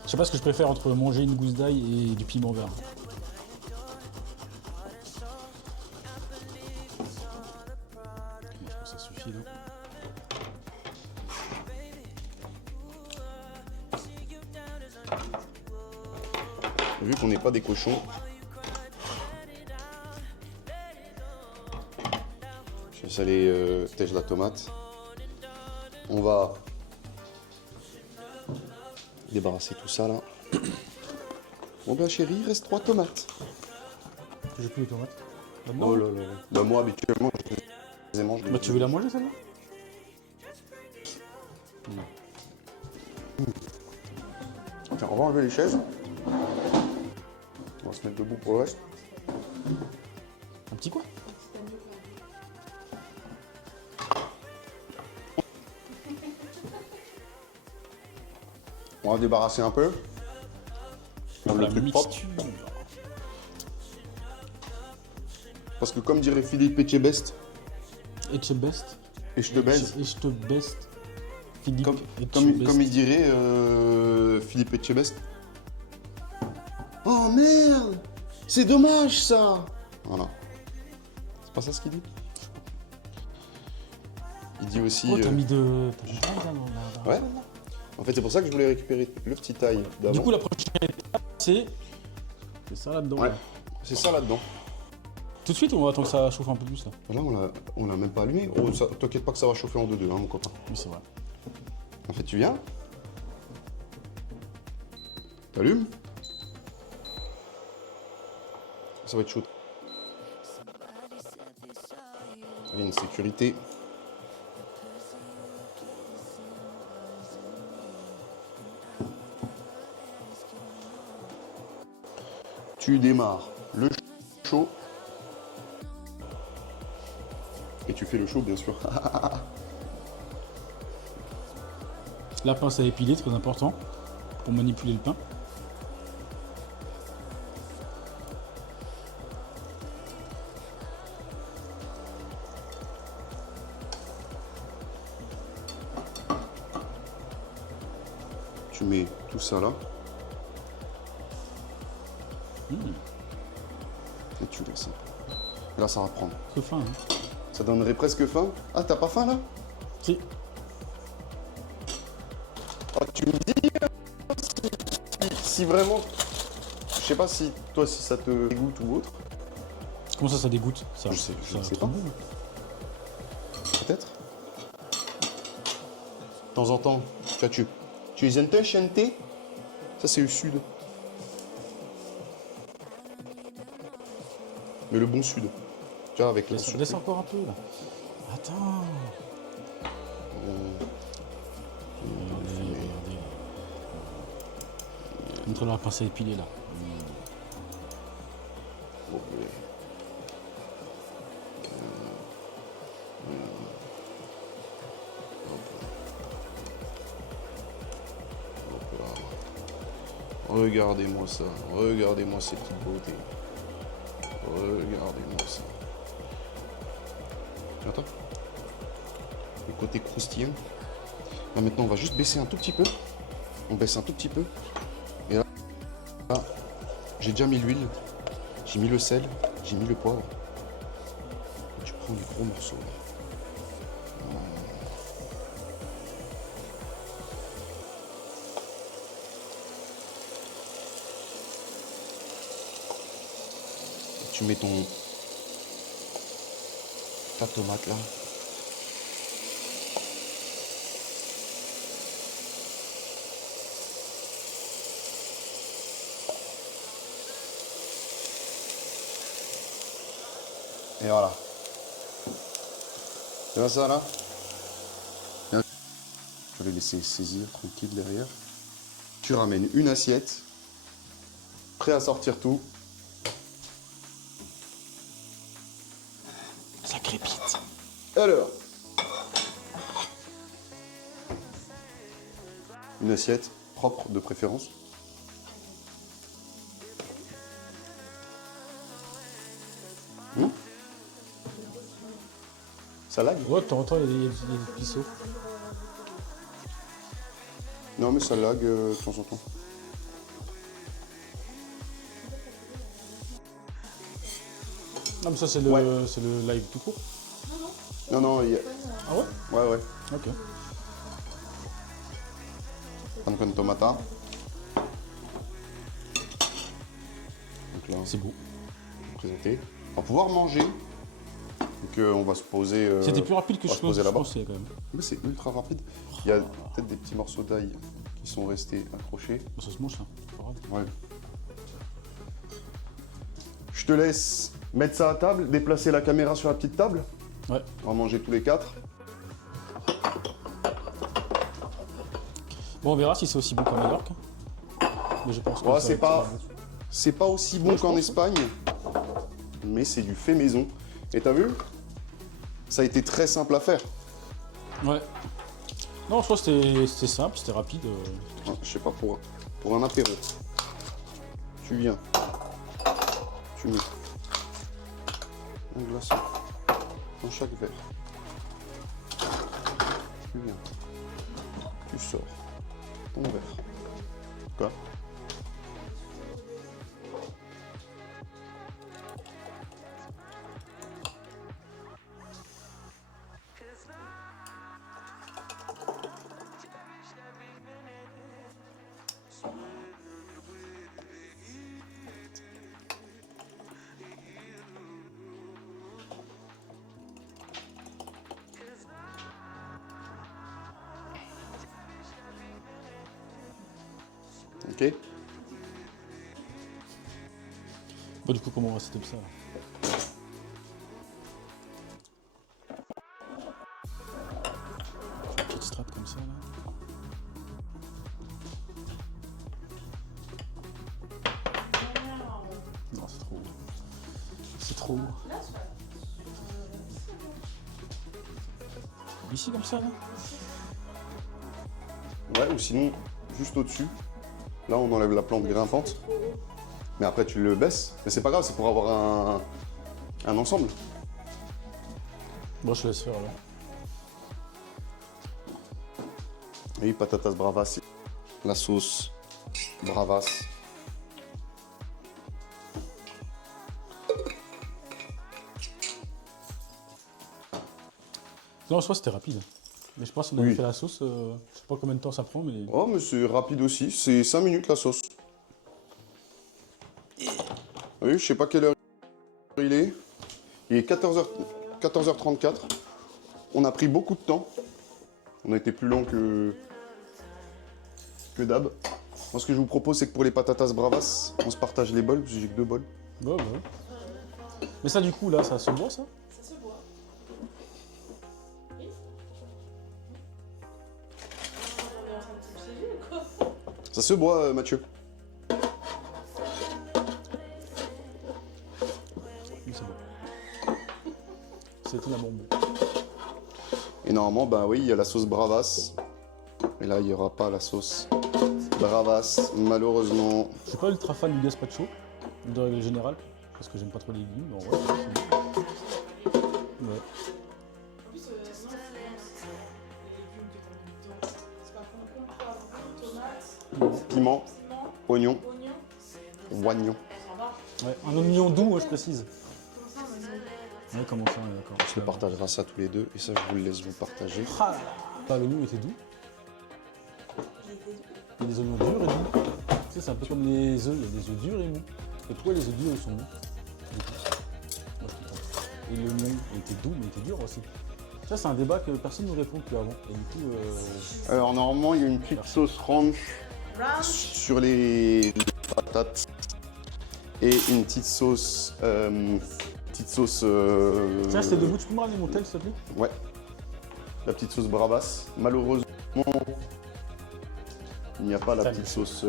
Je sais pas ce que je préfère entre manger une gousse d'ail et du piment vert. Je pense que ça suffit, là. Vu qu'on n'est pas des cochons, je vais saler tèche la tomate. On va débarrasser tout ça là. Bon ben chérie, il reste 3 tomates. que j'ai plus les tomates. Oh là là. Bah, moi, habituellement, je les mange. Bah, tu veux la manger celle-là? Tiens, on va enlever les chaises. On va se mettre debout pour le reste. Un petit quoi? On va débarrasser un peu. Rendre le La truc propre. mixture. Parce que comme dirait Philippe Etchebest, Etchebest. et je te baise, Etchebest. Philippe comme Etchebest. il dirait Philippe Etchebest. Oh merde, c'est dommage ça. Voilà. C'est pas ça ce qu'il dit. Il dit aussi. Oh, t'as mis de. T'as mis de là, là. Ouais. En fait, c'est pour ça que je voulais récupérer le petit taille d'avant. Du coup, la prochaine étape, c'est. C'est ça là-dedans. Ouais. C'est ça là-dedans. Tout de suite ou on attend que ça chauffe un peu plus là? Là, on l'a même pas allumé. Oh, t'inquiète pas que ça va chauffer en 2-2, hein, mon copain. Oui, c'est vrai. En fait, tu viens. T'allumes. Ça va être chaud. Il y a une sécurité. Tu démarres le chaud. Et tu fais le chaud, bien sûr. La pince à épiler, très important, pour manipuler le pain. Tu mets tout ça là. Et tu laisses. Et là, ça va prendre. Que fin, hein. Ça donnerait presque faim. Ah, t'as pas faim là? Si. Ah, tu me dis si vraiment. Je sais pas si toi, si ça te dégoûte ou autre. Comment ça dégoûte? Ça, Je sais ça pas. trop bon. Peut-être. De temps en temps, tu es enchanté. Ça, c'est le sud. Mais le bon sud. Tu vois, avec la Laisse encore un peu là. Attends. Regardez. Montre-leur la pince à épiler là. Regardez-moi ça. Regardez-moi cette petite beauté. Regardez-moi ça. Attends. Le côté croustillant. Là maintenant on va juste baisser un tout petit peu. On baisse un tout petit peu. Et là, j'ai déjà mis l'huile. J'ai mis le sel. J'ai mis le poivre. Et tu prends les gros morceaux. Tu mets ta tomate là. Et voilà. Tu vois ça là? Bien. Je vais les laisser saisir tranquille derrière. Tu ramènes une assiette. Prêt à sortir tout. Ça crépite. Alors, une assiette propre de préférence. Ça lag? Ouais, de temps en temps, il y a des pisseaux. Non, mais ça lag de temps en temps. Non, mais ça, c'est le live tout court. Non, non, il y a... Ah ouais? Ouais, ouais. Ok. Pan con tomata. Donc là, C'est beau. présenté. On va pouvoir manger. Donc on va se poser... C'était plus rapide que on va je se poser là-bas. pensais quand même. Mais c'est ultra rapide. Il y a peut-être des petits morceaux d'ail qui sont restés accrochés. Ça se mange ça. C'est pas grave. Ouais. Je te laisse mettre ça à table, déplacer la caméra sur la petite table. Ouais. On va manger tous les 4. Bon, on verra si c'est aussi bon qu'à Mallorca. Mais je pense que Ouais, ça c'est va pas, être- c'est pas aussi bon Ouais, je qu'en pense. Espagne, mais c'est du fait maison. Et t'as vu? Ça a été très simple à faire. Ouais. Non, je crois que c'était simple, c'était rapide. Je sais pas, pour un apéro. Tu viens. Tu mets un glaçon dans chaque verre. Tu viens. Tu sors ton verre. Quoi? Ok? Bon, du coup, comment on va setup ça là? Une petite strat comme ça là. Non, c'est trop. C'est trop. Ici comme ça là? Ouais, ou sinon, juste au-dessus. Là, on enlève la plante grimpante. Mais après, tu le baisses. Mais c'est pas grave, c'est pour avoir un ensemble. Bon, je te laisse faire alors. Oui, patatas bravas, la sauce bravas. Non, je crois que c'était rapide. Mais je pense qu'on avait Oui. fait la sauce. Je sais pas combien de temps ça prend, mais. Oh, mais c'est rapide aussi. C'est 5 minutes la sauce. Oui, je sais pas quelle heure il est. Il est 14h34. On a pris beaucoup de temps. On a été plus long que d'hab. Moi, ce que je vous propose, c'est que pour les patatas bravas, on se partage les bols, parce que j'ai que 2 bols. Ouais, ouais. Mais ça, du coup, là, ça se boit ça? Ça se voit. Oui. On est en train de se piéger ou quoi? Ça se boit, Mathieu. Oui, c'est bon. C'était la bombe. Et normalement, bah oui, il y a la sauce bravas. Et là, il n'y aura pas la sauce bravas, malheureusement. Je suis pas ultra fan du gazpacho, de règle générale, parce que j'aime pas trop les légumes, mais en vrai, c'est bon. Ouais. En plus, non, c'est bien, c'est les légumes que t'as mis dedans. C'est pas concombre, poivron, tomate, Piment, piment, oignon, oignon. oignon. Ça va. Ouais, un oignon doux, je précise. Comme ça, on a mis. Ouais, comment ça, on est d'accord. On se partagera ça tous les deux. Et ça, je vous le laisse vous partager. Ah là là. Ah, l'oignon était doux. Il y a des oignons durs et doux. Tu sais, c'est un peu comme les œufs, il y a des œufs durs et mous. Et pourquoi les œufs durs, ils sont mous? Du coup. Moi, je comprends. Et l'oignon, il était doux, mais il était dur aussi. Ça, c'est un débat que personne ne nous répond plus avant. Et du coup, Alors, normalement, il y a une petite sauce ranch Ranch. sur les patates. Et une petite sauce. tiens, c'était debout, tu peux me ramener mon tel, s'il te plaît? Ouais. La petite sauce bravas. Malheureusement, il n'y a pas la Salut. petite sauce.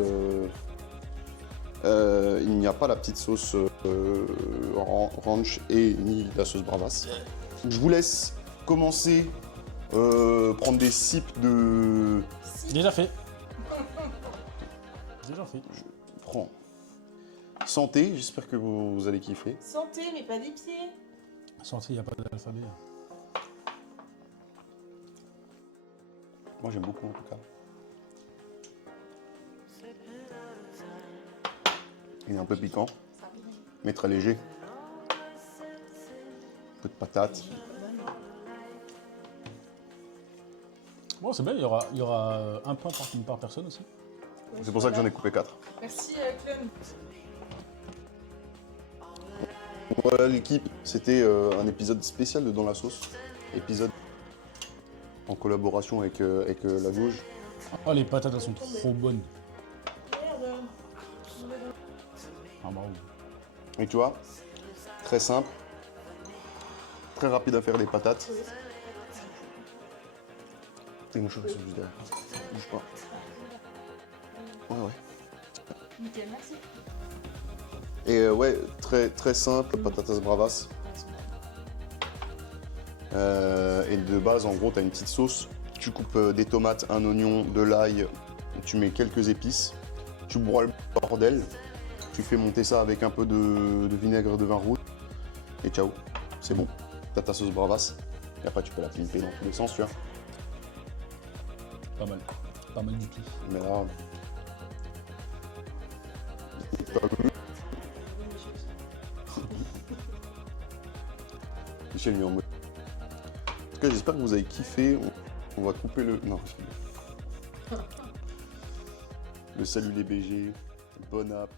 Il n'y a pas la petite sauce ranch et ni la sauce bravas. Je vous laisse commencer, prendre des sips de. Déjà fait. Déjà fait. Prends. Santé, j'espère que vous allez kiffer. Santé, mais pas des pieds. Santé, il n'y a pas d'alphabet. Moi j'aime beaucoup en tout cas. Il est un peu piquant, mais très léger. Un peu de patates. Bon, c'est bien, il y aura un point par personne aussi. C'est pour ça que j'en ai coupé 4. Merci, Clem. Voilà l'équipe, c'était un épisode spécial de Dans la sauce. Épisode en collaboration avec la gauche. Oh, les patates, elles sont trop bonnes. Merde. Ah, bravo. Et tu vois, très simple. Très rapide à faire les patates. Et mon cheveu, ils sont juste derrière. Bouge pas. Ouais, ouais. Nickel, merci. Et ouais, très simple, patatas bravas. Et de base, en gros, tu as une petite sauce. Tu coupes des tomates, un oignon, de l'ail, tu mets quelques épices, tu broies le bordel, tu fais monter ça avec un peu de vinaigre de vin rouge, et ciao, c'est bon. T'as ta sauce bravas, et après tu peux la pimper dans tous les sens, tu vois. Pas mal du tout. Mais là... Michel lui en mode. En tout cas, j'espère que vous avez kiffé. On va couper le. Non, le salut les BG. Bonne app.